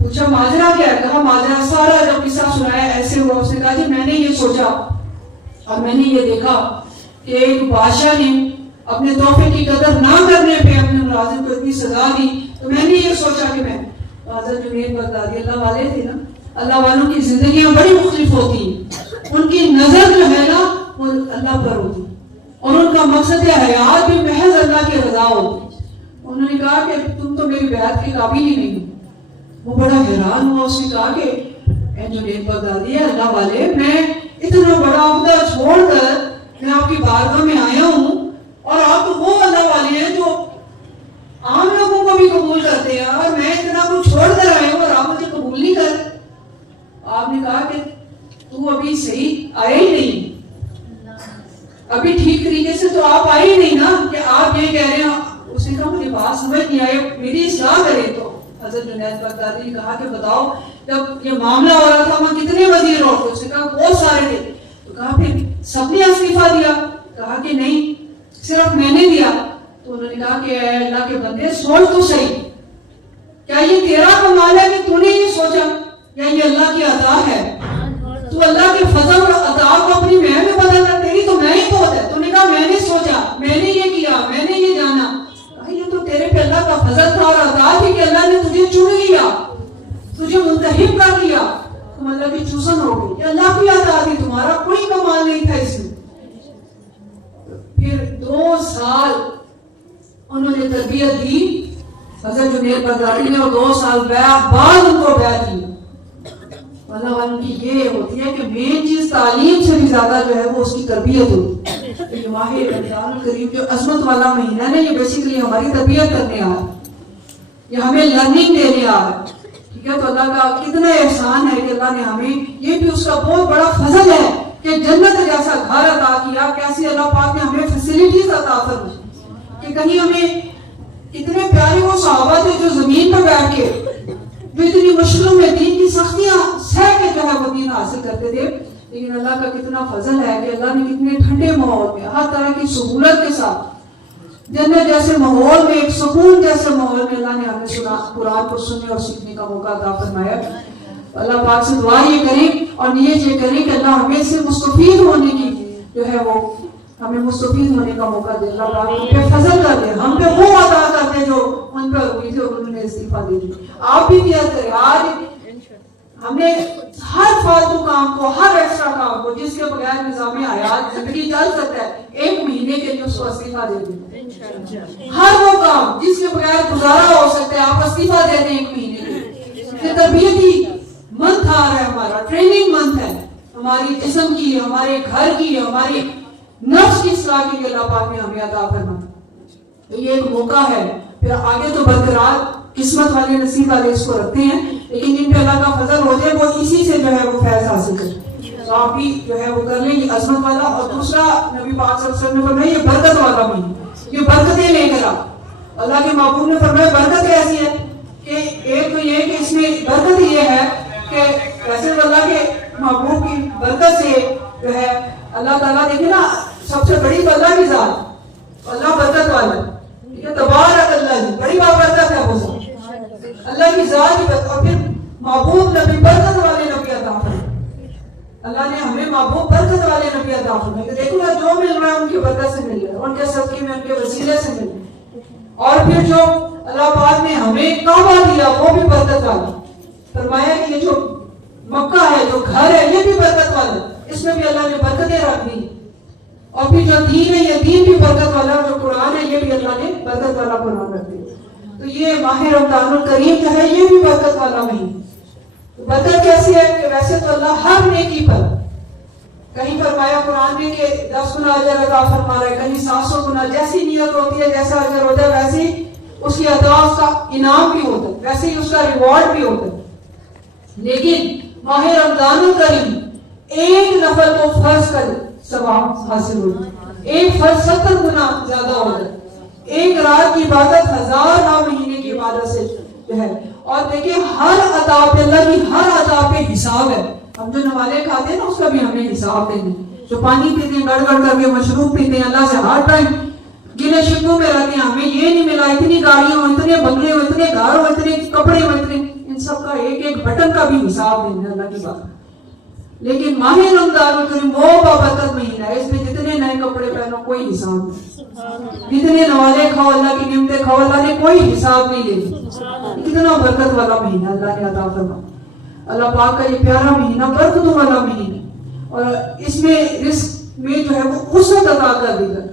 पूछा माजरा क्या है? कहा माजरा सारा जब किस्सा सुनाया ऐसे हुआ। उसने कहा जी मैंने ये सोचा और मैंने ये देखा कि एक बादशाह ने अपने तोहफे की कदर ना करने पे अपने मुलाजिम को इतनी सजा दी, तो मैंने ये सोचा कि मैं हज़रत जुनैद बगदादी अल्लाह वाले थे ना, अल्लाह वालों की जिंदगियां बड़ी मुख्तलिफ होती हैं, उनकी नजर जो है ना वो अल्लाह पर होती और उनका मकसद हयात भी महज अल्लाह की रजा होती। उन्होंने कहा कि तुम तो मेरी बैत के काबिल ही नहीं। वो बड़ा हैरान हुआ। उसने कहा कि जुनैद बगदादी है अल्लाह वाले, मैं इतना बड़ा अहदा छोड़कर मैं आपकी बारगाह में आया हूँ और आप तो वो अल्लाह वाले हैं जो आम लोगों को भी कबूल करते हैं और मैं इतना कुछ छोड़ कर आया हूँ और आप मुझे कबूल नहीं कर। आपने कहा कि तू अभी सही आए ही नहीं, अभी ठीक तरीके से तो आप आए ही नहीं ना कि आप ये कह रहे हैं। उसने कहा मुझे बात समझ नहीं आई, मेरी इस्लाह करें। तो हज़रत जुनैद बगदादी ने कहा कि बताओ जब ये मामला हो रहा था वहां कितने वजीर और थे? उसने कहा बहुत सारे थे। तो कहा फिर सबने इस्तीफा दिया? कहा कि नहीं सिर्फ मैंने दिया। तो उन्होंने कहा कि अल्लाह के बंदे सोच तो सही, क्या ये तेरा कमाल है कि तूने ये सोचा या ये अल्लाह की अता है? तू अल्लाह के फजल और अता को अपनी मैं में बदल रहा, तेरी तो मैं ही बहुत है। तूने कहा मैंने सोचा, मैंने ये किया, मैंने ये जाना। ये तो तेरे पे अल्लाह का फजल था और अता थी कि अल्लाह ने तुझे चुन लिया, तुझे मुंतहिब कर लिया, तुम अल्लाह की चूसन हो गई। ये अल्लाह की अता थी, तुम्हारा कोई कमाल नहीं था इसमें। फिर 2 साल उन्होंने तरबियत दी हज़रत जुनैद बगदादी ने और 2 साल बाद उनको बैत दी। मतलब उनकी ये होती है कि मेन चीज तालीम से भी ज्यादा जो है वो उसकी तरबियत होती है। ये माह रमजान करीम जो अज़मत वाला महीना है, ये बेसिकली हमारी तरबियत करने आ रहा है, ये हमें लर्निंग देने आ रहा है। ठीक है, तो अल्लाह का कितना एहसान है कि अल्लाह ने हमें, ये भी उसका बहुत बड़ा फजल है कि जन्नत जैसा घर अता किया। कैसी अल्लाह पाक ने हमें फैसिलिटीज अता फरमाई कि कहीं हमें इतने प्यारे वो सहाबा थे जो जमीन पर बैठ के जो इतनी मुश्किलों में दीन की सख्तियां सह के जो है वो दीन हासिल करते थे। लेकिन अल्लाह का कितना फजल है कि अल्लाह ने कितने ठंडे माहौल में, हर तरह की सहूलत के साथ, जन्नत जैसे माहौल में, एक सुकून जैसे माहौल में अल्लाह ने हमें सुना कुरान को सुनने और सीखने का मौका अता फरमाया। अल्लाह पाक से दुआ ये करें और नियत ये करें कि अल्लाह हमें से मुस्तफीद होने की जो है वो हमें मुस्तफीद होने का मौका दे। अल्लाह पाक हम पे फजल कर दे, हम पे वो अदा कर दे जो उन पर हुई थी और उन्होंने इस्तीफा दे दी। आप भी दिया करें। आज हमने हर फालतू काम को, हर एक्स्ट्रा काम को जिसके बगैर निजाम हयात जिंदगी चल सकता है, 1 महीने के लिए उसको इस्तीफा दे दें। हर वो काम जिसके बगैर गुजारा हो सकता है, आप इस्तीफा दे दें 1 महीने के। तरबियती मंथ आ रहा है, हमारा ट्रेनिंग मंथ है, हमारी जिस्म की, हमारे घर की, हमारी नफ्स की इस्लाह के लिए अल्लाह पाक ने हमें अता फरमाया। तो ये एक मौका है। फिर आगे तो बरकरार किस्मत वाले, नसीब वाले इसको रखते हैं, लेकिन जिन पे अल्लाह का फजल हो जाए वो इसी से जो है वो फैज हासिल करें। तो आप भी जो है वो कर लें, ये अजमत वाला। और दूसरा, नबी पाक सल्लल्लाहु अलैहि वसल्लम ने फरमाया ये बरकत वाला महीना, ये बरकतें लेकर आ। अल्लाह के महबूब ने फरमाया बरकत ऐसी है कि एक तो ये कि इसमें बरकत ये है कि वैसे अल्लाह के महबूब की बरकत से जो है अल्लाह ताला, देखिए ना, सबसे बड़ी तो अल्लाह की जात, अल्लाह बरकत वाला, ठीक है, तबारक अल्लाह जी, बड़ी बरकत है वो अल्लाह की जात की। और फिर महबूब नबी, बरकत वाले नबी अता फरमाए। अल्लाह ने हमें महबूब बरकत वाले नबी अता फरमाए। देखो ना, जो मिल रहा है उनकी बरकत से मिल रहा है, उनके सदके में, उनके वसीले से मिल रहा है। और फिर जो अल्लाह पाक ने हमें काबा दिया वो भी बरकत वाला। फरमाया कि ये जो मक्का है, जो घर है, ये भी बरकत वाला, इसमें भी अल्लाह ने बरकतें रख दी। और फिर जो दीन है, ये दीन भी बरकत वाला, जो कुरान है ये भी अल्लाह ने बरकत वाला कुरान रख दिया। तो ये माह रमजानुल करीम जो है ये भी बरकत वाला महीना। बरकत कैसी है कि वैसे तो अल्लाह हर नेकी पर, कहीं फरमाया कुरान में कि 10 गुना अजर अता फरमा रहा है, कहीं 700 गुना। जैसी नियत होती है, जैसा अजर होता है, वैसे ही उसकी अदा, उसका इनाम भी होता है, वैसे ही उसका रिवॉर्ड भी होता है। लेकिन माह रमजानुल करीम एक नफल को फर्ज कर सवाब हासिल होता है, एक फर्ज 70 गुना ज्यादा होता है। एक रात की इबादत 1000 महीने की इबादत से जो है। और देखिए हर अता पे, अल्लाह की हर अता पे हिसाब है। हम जो नमाज़ें खाते हैं ना, उसका भी हमें हिसाब देना है। जो पानी पीते हैं, गड़गड़ करके मशरूब पीते हैं, अल्लाह से हर टाइम गिले शिकवों में रहते हैं, हमें ये नहीं मिला, इतनी गाड़ियां हो, इतने बंगले हो, इतने घर हो, इतने कपड़े हो, इतने, इन सब का एक एक बटन का भी हिसाब देना है अल्लाह की बात। लेकिन माह रमजानुल करीम वो बाबरकत महीना है, इसमें जितने नए कपड़े पहनो कोई हिसाब नहीं, जितने नवाज़े खाओ, अल्लाह की नियमतें खाओ, अल्लाह ने कोई हिसाब नहीं लेना। कितना बरकत वाला महीना अल्लाह ने अता फरमाया। अल्लाह पाक का ये प्यारा महीना, बरकतों वाला महीना, और इसमें रिस्क में जो है वो वुसअत अता कर दी जाए,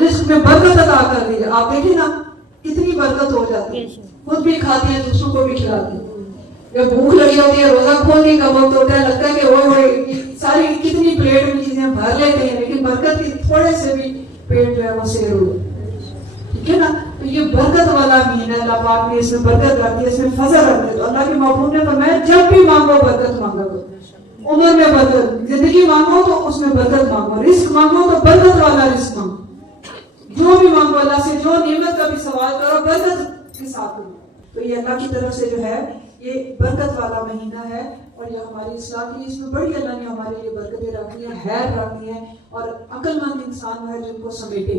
रिस्क में बरकत अता कर दी जाए। आप देखिए ना कितनी बरकत हो जाती है, खुद भी खाते हैं, दूसरों को भी खिलाते हैं। जब भूख लगी होती है, रोजा खोलने का वक्त होता है, लगता है कि ओए सारी कितनी प्लेट में चीजें भर लेते हैं, लेकिन बरकत की थोड़े से भी पेट जो है वो सेर हो जाए, ठीक है ना। तो ये बरकत वाला महीना, अल्लाह पाक ने इसमें बरकत रख दी, इसमें फजल रख दी। तो अल्लाह के महबूब ने फरमाया जब भी मांगो बरकत मांगा करो, उम्र में बरकत, जिंदगी मांगो तो उसमें बरकत मांगो, रिस्क मांगो तो बरकत वाला रिस्क मांगो, जो भी मांगो अल्लाह से, जो नेमत का भी सवाल करो बरकत के साथ करो। तो ये अल्लाह की तरफ से जो है ये बरकत वाला महीना है, और ये हमारी इस्लाह के लिए, इसमें बड़ी अल्लाह ने हमारे लिए बरकतें रखनी है, हैर रखनी है। और अक्लमंद इंसान है जिनको समेटे,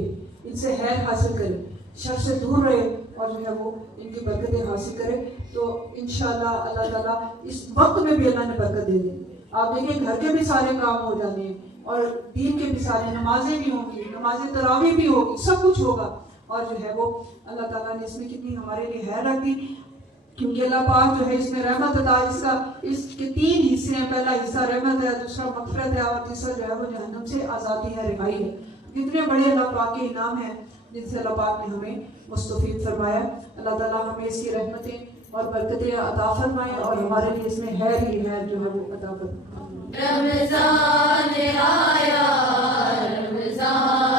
इनसे हैर हासिल करे, शर से दूर रहे, और जो है वो इनकी बरकतें हासिल करे। तो इंशाअल्लाह अल्लाह ताला इस वक्त में भी अल्लाह ने बरकत दे दी। आप देखिए घर के भी सारे काम हो जाने हैं, और दीन के भी सारे, नमाजें भी होंगी, नमाजें तरावी भी होगी, सब कुछ होगा। और जो है वो अल्लाह ताला ने इसमें कितनी हमारे लिए हैर रख दी, क्योंकि अल्लाह पाक जो है इसमें रहमत अता, इसके 3 हिस्से हैं। पहला हिस्सा रहमत है, दूसरा मग़फ़िरत है, और तीसरा जो है वो जहन्नम से आज़ादी है, रिहाई है। कितने बड़े अल्लाह पाक के इनाम हैं जिनसे अल्लाह पाक ने हमें मुस्तफ़ीद फरमाया। अल्लाह ताला हमें इसकी रहमतें और बरकतें अता फरमाए, और हमारे लिए इसमें है ही है जो है वो अता फरमाए। रमज़ान आया, रमज़ान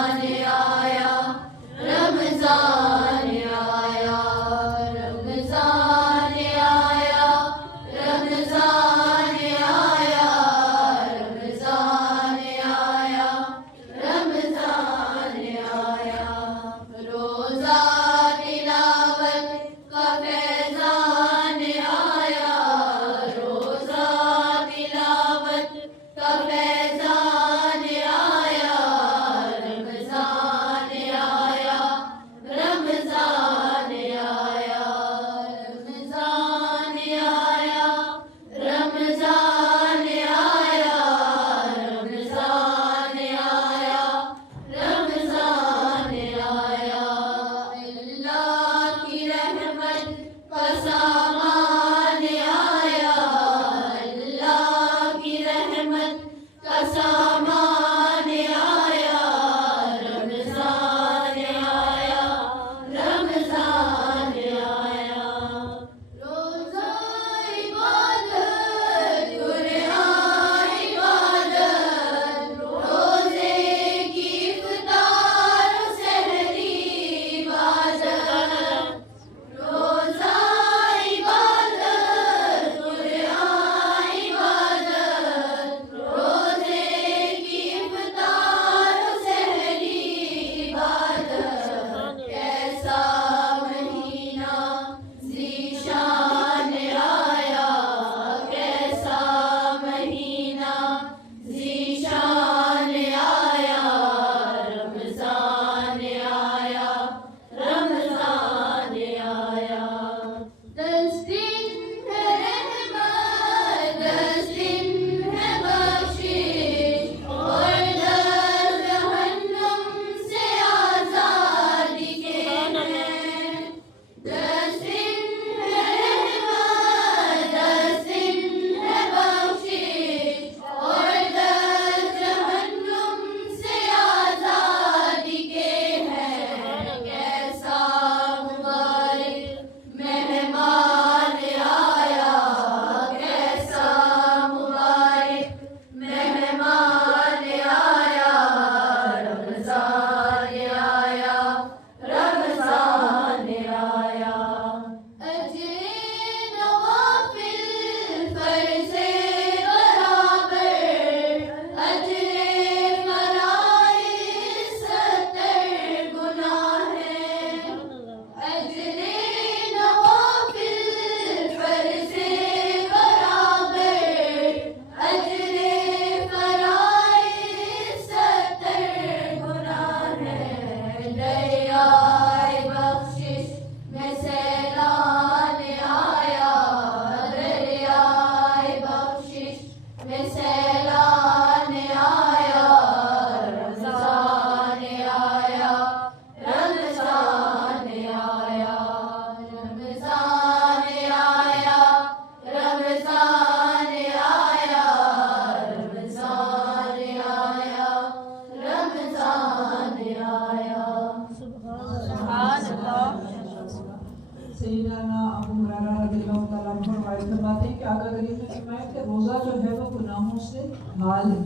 गुनाहों से ढाल है,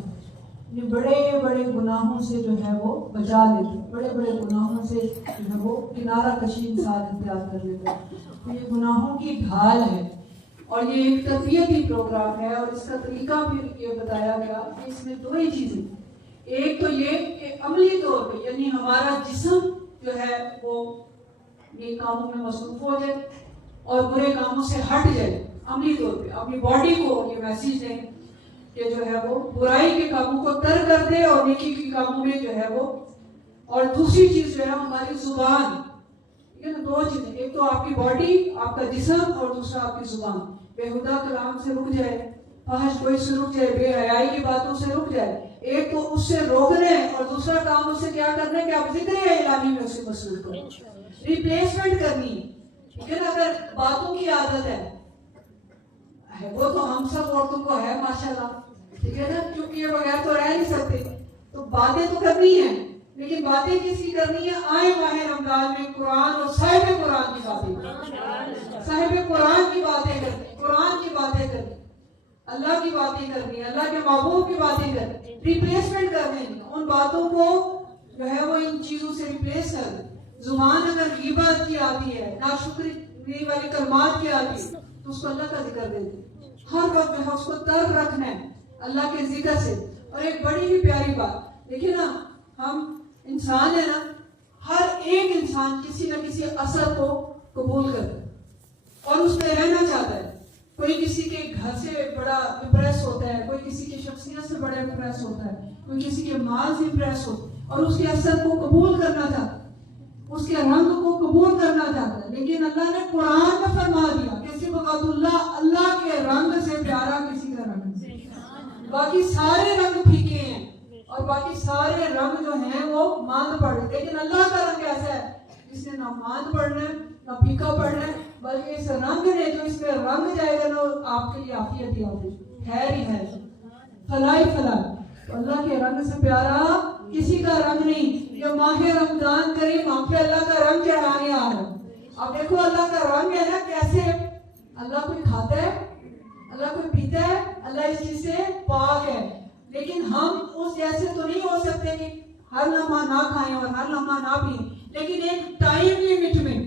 ये बड़े बड़े गुनाहों से जो है वो बचा लेते, बड़े बड़े गुनाहों से जो है वो किनारा कशी इंसान इख्तियार कर लेते हैं। तो ये गुनाहों की ढाल है और ये एक तरबियती प्रोग्राम है और इसका तरीका भी ये बताया गया कि इसमें दो ही चीजें, एक तो ये कि अमली तौर पे यानी हमारा जिस्म जो है वो ये कामों में मसरूफ हो जाए और बुरे कामों से हट जाए, अमली तौर पे अपनी बॉडी को ये मैसेज दें कि जो है वो बुराई के कामों को तर्क कर दे और नेकी के कामों में जो है वो। और दूसरी चीज जो है हमारी जुबान, ये ना दो चीजें, एक तो आपकी बॉडी आपका जिस्म और दूसरा आपकी जुबान बेहुदा कलाम से रुक जाए, फहश कोई से रुक जाए, बेहयाई की बातों से रुक जाए। एक तो उससे रोकना है और दूसरा काम उससे क्या करना है कि आप जिक्र इलाही में उसे मसरूफ करो, रिप्लेसमेंट करनी है। ठीक है ना, अगर बातों की आदत है वो तो हम सब औरतों को है माशाल्लाह, ठीक है ना, क्योंकि ये बगैर तो रह नहीं सकते, तो बातें तो करनी है, लेकिन बातें किसकी करनी है? आए माह रमजान में कुरान और साहिब कुरान की बातें, साहिब कुरान की बातें करनी, कुरान की बातें करनी, अल्लाह की बातें करनी, अल्लाह के महबूब की बातें करनी, रिप्लेसमेंट करनी, उन बातों को जो है वो इन चीजों से रिप्लेस कर दे। जुबान अगर ग़ीबत की आती है, नाशुक्री वाली कलमात की आती है, तो उसको अल्लाह का जिक्र दे दे, हर वक्त जो है उसको तर्क रखना है अल्लाह के जिक्र से। और एक बड़ी ही प्यारी बात देखिए ना, हम इंसान है ना, हर एक इंसान किसी न किसी असर को कबूल करता है और उसमें रहना चाहता है। कोई किसी के घर से बड़ा इम्प्रेस होता है, कोई किसी की शख्सियत से बड़ा इम्प्रेस होता है, कोई किसी के माल से इम्प्रेस होता है और उसके असर को कबूल करना चाहता है, उसके रंग को कबूल करना चाहता है। लेकिन अल्लाह ने कुरान में फरमा दिया कि सिबगतुल्लाह, अल्लाह के रंग से प्यारा किसी का रंग नहीं। बाकी सारे रंग फीके हैं और बाकी सारे रंग जो हैं वो मांद पड़े, लेकिन अल्लाह का रंग ऐसा है जिसने ना मांद पड़ना है ना फीका पड़ना है, बल्कि इस रंग ने जो इसमें रंग जाएगा ना आपके लिए आफियत ही आफियत, खैर ही है, फलाई फलाई। तो अल्लाह के रंग से प्यारा किसी का रंग नहीं। ये माह रमजान करीम हम पे अल्लाह का रंग चढ़ाने आ रहा है। अब देखो अल्लाह का रंग है ना, कैसे अल्लाह कोई खाता है, अल्लाह कोई पीता है, अल्लाह इस चीज से पाक है, लेकिन हम उस जैसे तो नहीं हो सकते कि हर लम्हा ना खाएं और हर लम्हा ना पिए, लेकिन एक टाइम लिमिट में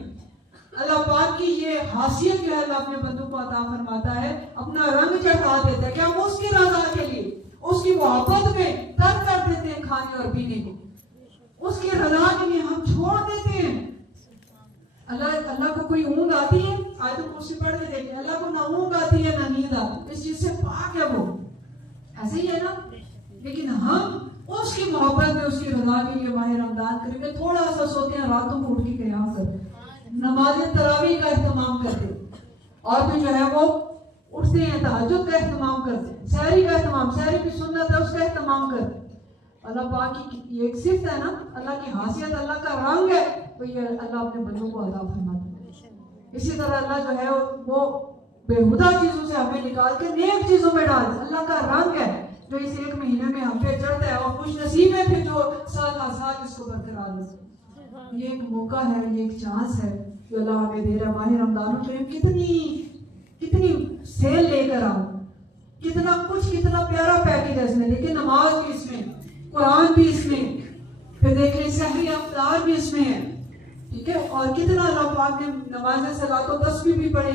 अल्लाह पाक की ये हासियत जो है अल्लाह अपने बंदों को अता फरमाता है, अपना रंग चढ़ा देता है कि हम उसकी रजा के लिए, उसकी मोहब्बत में तर्क कर देते हैं खाने और पीने को, उसकी रजा के लिए हम छोड़ देते हैं। अल्लाह को कोई ऊँग आती है, आयत कुर्सी पढ़ के देखिए, अल्लाह को ना ऊँग आती है ना नींद आती, इस चीज से पाक है वो, ऐसे ही है ना। लेकिन हम उसकी मोहब्बत में उसकी रजा के लिए माह रमजान करीम में थोड़ा सा सोते हैं, रातों को उठ के क़याम करते, नमाज तरावी का एहतमाम करते, और फिर जो है वो उठते हैं, तहज्जुद का एहतमाम करते, सहरी का एहतमाम, सहरी की सुन्नत है उसका एहतमाम करते। अल्लाह पाक की ये एक सिफ्त है ना, अल्लाह की हासियत, अल्लाह का रंग है, तो ये अल्लाह अपने बंदों को अता फरमाता है। इसी तरह अल्लाह जो है वो बेहुदा चीजों से हमें निकाल के नेक चीजों में डाल, अल्लाह का रंग है जो इस एक महीने में हम पे चढ़ता है, और खुश नसीब है फिर जो साल हर साल इसको बरकरार रखे। ये एक मौका है, ये एक चांस है जो अल्लाह हमें दे रहा है। माह रमजान में कितनी सेल लेकर आओ, कितना कुछ, कितना प्यारा पैकेज है इसमें। देखिए नमाज भी इसमें, कुरान भी इसमें, फिर देख लें सहरी अफ्तार भी इसमें है, ठीक है, और कितना अल्लाह पाक ने नमाज सलातो तस्बीह भी पढ़े,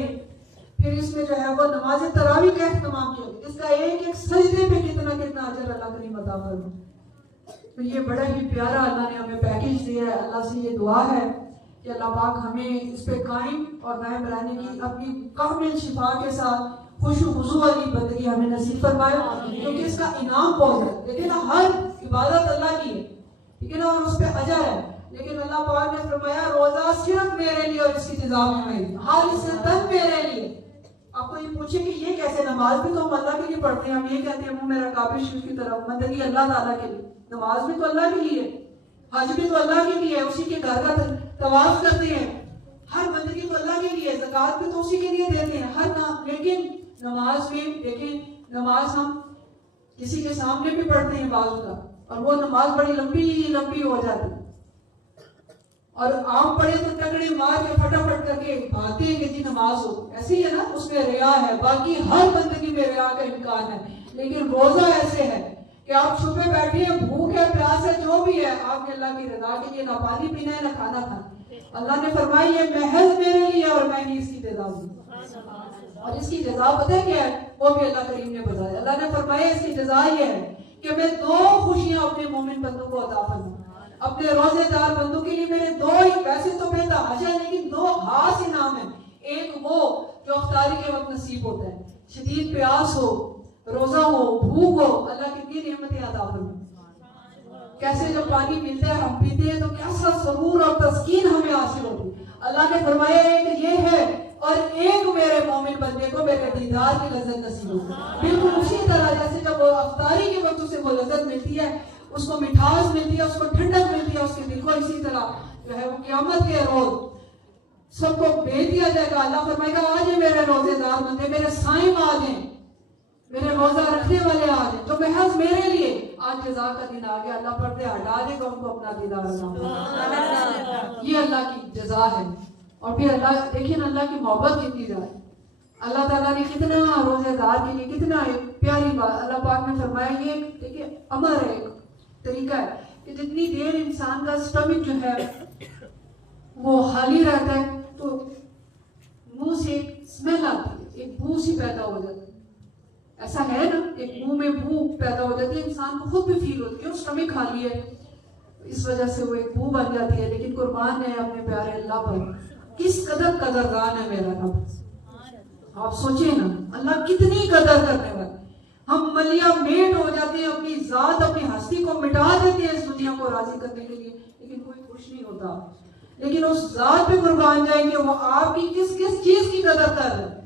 फिर इसमें जो है वो नमाज तरावी का एहतमाम किया, इसका एक एक सजदे पे कितना कितना अजर अल्लाह करीम अता फरमा। तो ये बड़ा ही प्यारा अल्लाह ने हमें पैकेज दिया है। अल्लाह से ये दुआ है कि अल्लाह पाक हमें इस पे कायम और दायम रहने की अपनी कामिल शिफा के साथ खुशू खुशू वाली बंदगी हमें नसीब फरमाए, क्योंकि इसका इनाम बहुत है। देखिए ना, हर इबादत अल्लाह की है, ठीक है ना, और उस पर अजर है, लेकिन अल्लाह पाक ने फरमाया रोजा सिर्फ मेरे लिए और इसकी जज़ा में हालिसतन मेरे लिए। आपको ये पूछे कि ये कैसे, नमाज भी तो हम अल्लाह के लिए पढ़ते हैं, हम ये कहते हैं मुंह मेरा काबिल शिफ की तरफ, बंदगी अल्लाह ताला के लिए, नमाज भी तो अल्लाह के लिए, हज भी तो अल्लाह के लिए, उसी के घर का तवाफ करते हैं, हर बंदगी तो अल्लाह के लिए, ज़कात भी तो उसी के लिए देते हैं, हर काम। लेकिन नमाज में देखें, नमाज हम किसी के सामने भी पढ़ते हैं बाजू का, और वो नमाज बड़ी लंबी लंबी हो जाती है, और आप पढ़े तो टकड़े मार के फटाफट करके भागते हैं कि जी नमाज हो, ऐसे ही है ना, उसमें रिया है। बाकी हर बंदगी में रिया का इम्कान है, लेकिन रोजा ऐसे है कि आप छुपे बैठे हैं, भूख है, प्यास है, जो भी है, आपने अल्लाह की रजा के लिए ना पानी पीना है ना खाना खाना। अल्लाह ने फरमाया ये महज मेरे लिए और मैं ही इसकी जजा दूं। और इसकी जजा पता है क्या है? वो भी अल्लाह करीम ने बताया। अल्लाह ने फरमाया इसकी जजा ये है कि मैं 2 खुशियां अपने मोमिन बंदों को अता फरमाऊं। अपने रोजेदार बंदों के लिए मेरे 2 ही, वैसे तो बेतहाशा है, लेकिन 2 खास इनाम है। एक वो जो अफ्तारी के वक्त नसीब होता है, शदीद प्यास हो, रोजा हो, भूख हो, अल्लाह कितनी नेमतें अता फरमाए। कैसे जब पानी मिलता है हम पीते हैं तो कैसा सुरूर और तस्कीन हमें हासिल होती है। अल्लाह ने फरमाया एक ये है और एक मेरे मोमिन बंदे को मेरे दीदार की लज्जत नसीब होती। बिल्कुल उसी तरह जैसे जब वो अफ्तारी के वक्त उसे वो लज्जत मिलती है, उसको मिठास मिलती है, उसको ठंडक मिलती है उसके दिल को, इसी तरह जो है वो क़यामत के रोज सबको भेज दिया जाएगा। अल्लाह फरमाएगा आज ये मेरे रोजेदार बंदे, मेरे साइम आज हैं, मेरे रोजा रखने वाले आज हैं, जो महज मेरे लिए आज जज़ा का दिन आ गया। अल्लाह पर्दे हटा देगा, उनको अपना दीदार अता। ये अल्लाह की जज़ा है। और फिर अल्लाह देखिए ना, अल्लाह की मोहब्बत कितनी ज़्यादा। अल्लाह ताला ने कितना रोजेदार के लिए कितना एक प्यारी बात अल्लाह पाक ने फरमाया। ये देखिए अमर है, एक तरीका है कि जितनी देर इंसान का स्टमक जो है वो खाली रहता है तो मुंह से एक स्मेल आती है, एक बू सी पैदा हो जाती है। ऐसा है ना, एक मुंह में बू पैदा हो जाती है, इंसान को खुद भी फील होती है स्टमक खाली है, इस वजह से वो एक बू बन जाती है। लेकिन कुर्बान है अपने प्यारे अल्लाह पर, किस कदर कदरदान है मेरा रब। आप सोचिए ना, अल्लाह कितनी कदर करने वाला। हम मलिया मेट हो जाते हैं, अपनी जात अपनी हस्ती को मिटा देते हैं इस दुनिया को राजी करने के लिए, लेकिन कोई खुश नहीं होता। लेकिन उस जात पे कुर्बान जाएंगे वो आपकी किस किस चीज की कदर कर रहे हैं।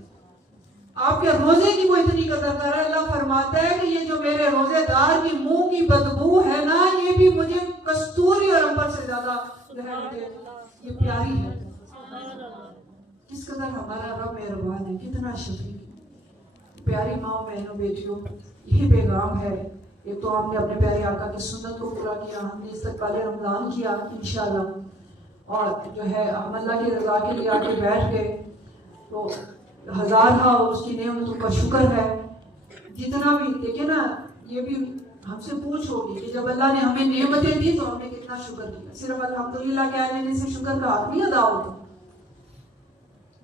आपके रोजे की वो इतनी कदर कर रहा है। अल्लाह फरमाता है कि ये जो मेरे रोजेदार की मुंह की बदबू है ना, ये भी मुझे कस्तूरी और अंबर से ज्यादा जो है मुझे ये प्यारी है। किस कदर हमारा रब मेहरबान है, कितना शफीक है। प्यारी माँ बहनों बेटियों, यही पैगाम है। एक तो आपने अपने प्यारे आका की सुन्नत को पूरा किया, हमने इस्तक़बाल रमजान किया इंशाअल्लाह, और जो है हम अल्लाह की रजा के लिए आके बैठ गए तो हजारहा उसकी नेमतों का शुक्र है। जितना भी देखिए ना, ये भी हमसे पूछ होगी कि जब अल्लाह ने हमें नेमतें दी तो हमने कितना शुक्र किया। सिर्फ अल्हम्दुलिल्लाह कह देने से शुक्र का हक नहीं अदा होता।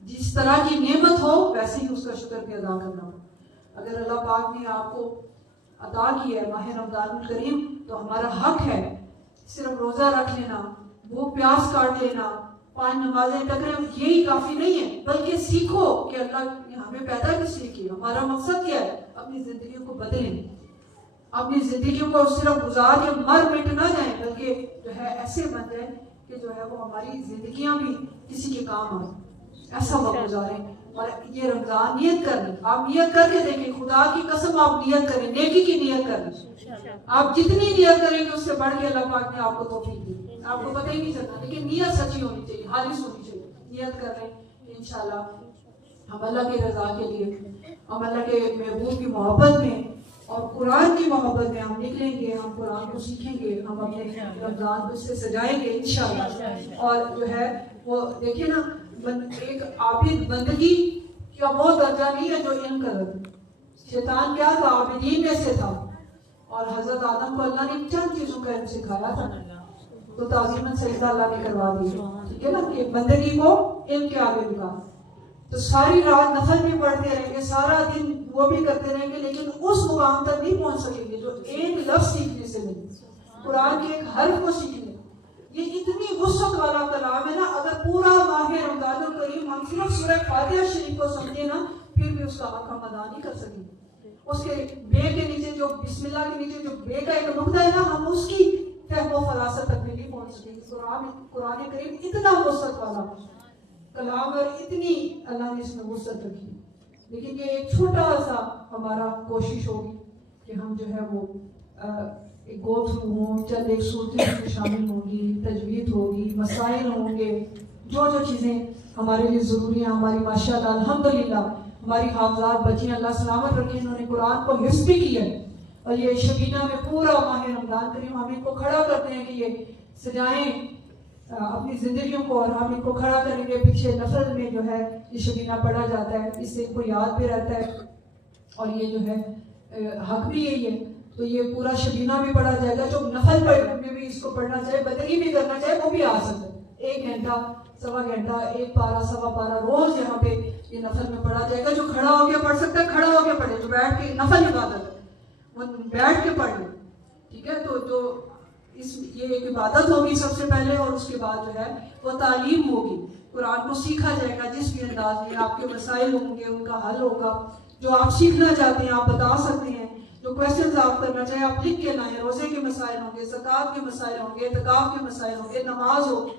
जिस तरह की नेमत हो वैसे ही उसका शुक्र भी अदा करना हो। अगर अल्लाह पाक ने आपको अता किया है माह रमज़ानुल करीम, तो हमारा हक है सिर्फ रोजा रख लेना, भूख प्यास काट लेना, 5 नमाजें टकरे, यही काफी नहीं है। बल्कि सीखो कि अल्लाह ने हमें पैदा किस लिए किया, हमारा मकसद क्या है। अपनी जिंदगी को बदलें, अपनी जिंदगी को सिर्फ गुजार के मर मिट ना जाए, बल्कि जो है ऐसे बन जाए कि जो है वो हमारी जिंदगियां भी किसी के काम आए, ऐसा वक्त गुजारें। और ये रमजान नियत करनी, आप नियत करके देखें, खुदा की कसम आप नियत करें, नेकी की नियत करें। आप जितनी नियत करेंगे उससे बढ़ के अल्लाह पाक ने आपको तौफीक दी, आपको पता ही नहीं चलता। लेकिन नियत सच्ची होनी चाहिए, हालिस होनी चाहिए। नियत कर रहे हैं इंशाल्लाह हम अल्लाह की रजा के लिए, हम अल्लाह के महबूब की मोहब्बत में और कुरान की मोहब्बत में हम निकलेंगे, हम कुरान को सीखेंगे, हम अपने रमजान को इससे सजाएंगे इंशाल्लाह। और जो है वो देखिए ना, एक आबिद बंदगी का वो दर्जा नहीं है जो इल्म का दर्जा। शैतान क्या था, आबिदीन में से था, और हजरत आदम को अल्लाह ने चंद चीजों का इल्म सिखाया था, तो ताज़ीमन सजदा अल्लाह ने करवा दिया। ठीक है ना, कि बंदगी को इल्म के आगे उठा। तो सारी रात नफल भी पढ़ते रहेंगे, सारा दिन वो भी करते रहेंगे, लेकिन उस मुकाम तक नहीं पहुंच सकेंगे जो एक लफ्ज सीखने से मिले, कुरान के एक हर्फ को सीखने। ये इतनी वुसअत वाला कलाम है ना, अगर पूरा माह रमज़ानुल करीम हम सिर्फ सूरह फातिहा शरीफ को समझे ना, फिर भी उसका हक हम अदा नहीं कर सकेंगे। उसके बे के नीचे जो बिस्मिल्लाह के नीचे जो बे का एक नुक्ता है ना, हम उसकी फहम फरासत तक भी नहीं पहुंच सकेंगे। कुरान करीम इतना वुसअत वाला कलाम और इतनी अल्लाह ने इसमें वुसअत रखी। लेकिन ये एक छोटा सा हमारा कोशिश होगी कि हम जो है वो एक गो थ्रू हों, चंद एक सूरतें शामिल होंगी, तजवीद होगी, मसाइल होंगे, जो जो चीज़ें हमारे लिए ज़रूरी हैं। हमारी माशाअल्लाह अल्हम्दुलिल्लाह हमारी हाफ़िज़ात बच्चियाँ अल्लाह सलामत रखे, इन्होंने कुरान को हिफ्ज़ भी किया है। और ये शबीना में पूरा माह रमज़ान करीम हम इनको खड़ा करते हैं कि ये सजाएं अपनी जिंदगियों को, और हम इनको खड़ा करेंगे। पीछे नफल में जो है ये शबीना पढ़ा जाता है, इससे इनको याद भी रहता है। और ये जो है हक भी यही है। तो ये पूरा शबीना भी पढ़ा जाएगा, जो नफल में भी इसको पढ़ना चाहे, बदली भी करना चाहे, वो भी आ सकता है। 1 घंटा, सवा घंटा, 1 पारा, सवा पारा रोज यहाँ पे ये नफल में पढ़ा जाएगा। जो खड़ा होकर पढ़ सकता है खड़ा होकर पढ़े, जो बैठ के, नफल इबादत है वो बैठ के पढ़ ले, ठीक है। तो ये एक इबादत होगी सबसे पहले, और उसके बाद जो है वो तालीम होगी, कुरान को सीखा जाएगा जिस भी अंदाज में। आपके मसाइल होंगे, उनका हल होगा, जो आप सीखना चाहते हैं आप बता सकते हैं, जो क्वेश्चंस आप करना चाहें आप लिख के लाएं। रोजे के मसाइल होंगे, ज़कात के मसाइल होंगे, इत्काफ के मसाइल होंगे, नमाज होगी,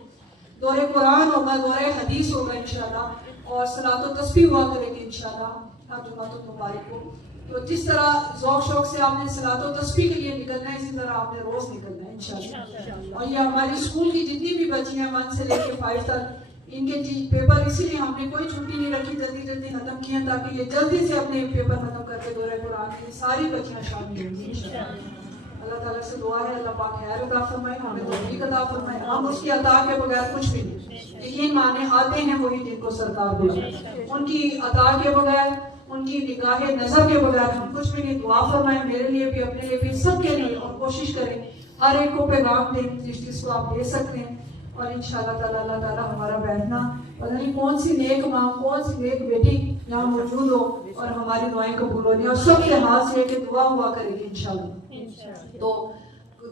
दौरे कुरान होगा, दौरे हदीस होगा इंशाल्लाह, और सलातो तस्बीह हुआ करेगी इंशाल्लाह हर जुमातुल मुबारक को। तो जिस तरह ज़ौक़ शौक़ से आपने सलातो तस्बीह के लिए निकलना है, इसी तरह आपने रोज निकलना है इंशाल्लाह। और ये हमारी स्कूल की जितनी भी बच्चियां 1 से लेकर 5 तक, इनके पेपर इसीलिए हमने कोई छुट्टी नहीं रखी, जल्दी जल्दी खत्म किया ताकि ये जल्दी से अपने पेपर खत्म करके दौरे कुरान की सारी बच्चियां शामिल होंगी इंशाल्लाह। अल्लाह ताला से दुआ है अल्लाह पाक खैर अता फरमाए, हमें तौफीक अता फरमाए। हम उसकी अता के बगैर कुछ भी नहीं, यकीन माने आते हैं वही जिनको सरकार बुलाए, उनकी अता के बगैर, उनकी निगाह नजर के बगैर हम कुछ भी नहीं। दुआ फरमाए मेरे लिए भी, अपने लिए भी, सबके लिए, और कोशिश करें हर एक को पैगाम दें जिसको आप दे सकते हैं। और इंशाअल्लाह ताला अल्लाह ताला हमारा बैठना, पता नहीं कौन सी नेक माँ, कौन सी नेक बेटी यहाँ मौजूद हो और हमारी दुआएं कबूल होनी, और सबके हाथ से कि दुआ हुआ करेगी इंशाअल्लाह। तो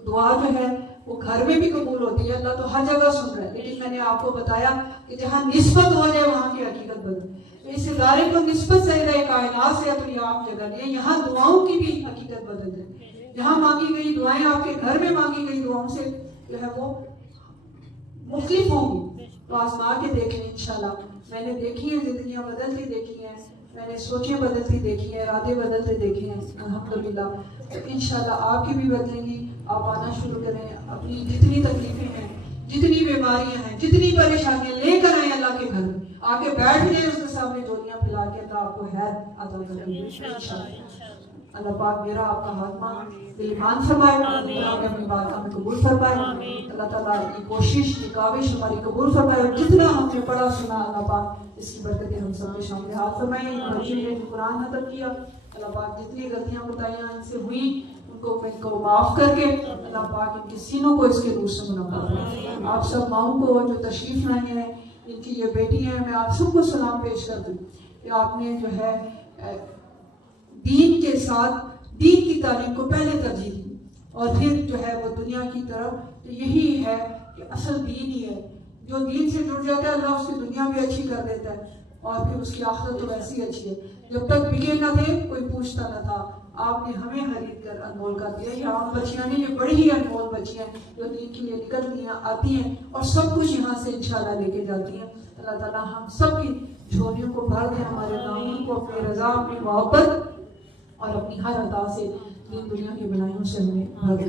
दुआ जो है वो घर में भी कबूल होती है, अल्लाह तो हर जगह सुन रहा है। लेकिन मैंने आपको बताया कि जहाँ निस्बत हो जाए वहाँ की हकीकत बदल, इस इदारे को निस्बत सही रहे कायनात से अपनी आप जगह नहीं, यहाँ दुआओं की भी हकीकत बदल जाए। जहाँ मांगी गई दुआएं आपके घर में मांगी गई दुआओं से जो है वो मुख्तलिफ होंगी। तो आजमा के देखें इंशाल्लाह। मैंने देखी है, जिंदगियां बदलती देखी हैं, मैंने सोचें बदलती देखी हैं, इरादे बदलते देखे हैं अल्हम्दुलिल्लाह। तो इंशाल्लाह आपकी भी बदलेंगी। आप आना शुरू करें, अपनी जितनी तकलीफें हैं, जितनी बीमारियां हैं, जितनी परेशानियां लेकर आए अल्लाह के घर में, आके बैठ जाए उसके सामने जोलियां फैला के, अल्लाह आपको खैर अता करेंगे इंशाल्लाह। अल्लाह पाक मेरा आपका हाथमा ईमान फरमाए, अल्लाह अपनी बात हमें कबूल फरमाए, अल्लाह ताला की कोशिश की काविश हमारी कबूल फरमाए, और जितना हमने पढ़ा सुना अल्लाह पाक इसकी बरकतें हम सबके सामने हाथ फरमाए। बच्चे ने कुरान खत्म किया, अल्लाह पाक जितनी गलतियां बताइयां इनसे हुई उनको माफ करके अल्लाह पाक इनके सीनों को इसके रूह से मुनव्वर फरमाए। आप सब माओं को जो तशरीफ लाए हैं, इनकी ये बेटी है, मैं आप सबको सलाम पेश कर दूं कि आपने जो है दीन के साथ दीन की तालीम को पहले तरजीह दी, और फिर जो है वो दुनिया की तरफ। तो यही है कि असल दीन ही है, जो दीन से जुड़ जाता है अल्लाह उसकी दुनिया भी अच्छी कर देता है, और फिर उसकी आखिरत तो वैसी ही अच्छी है। जब तक बिके न थे कोई पूछता न था, आपने हमें खरीद कर अनमोल कर दिया। ये आम बच्चियां नहीं, ये बड़ी ही अनमोल बच्चियां जो दीन के लिए निकलती हैं, आती हैं, और सब कुछ यहाँ से इंशाल्लाह लेके जाती हैं। अल्लाह ताला हम सब की झोलियों को भर दे, हमारे नामों को अपनी रजा, अपनी मोहब्बत और अपनी हर अता से दीन दुनिया की बनाइयों से हमें भर दे।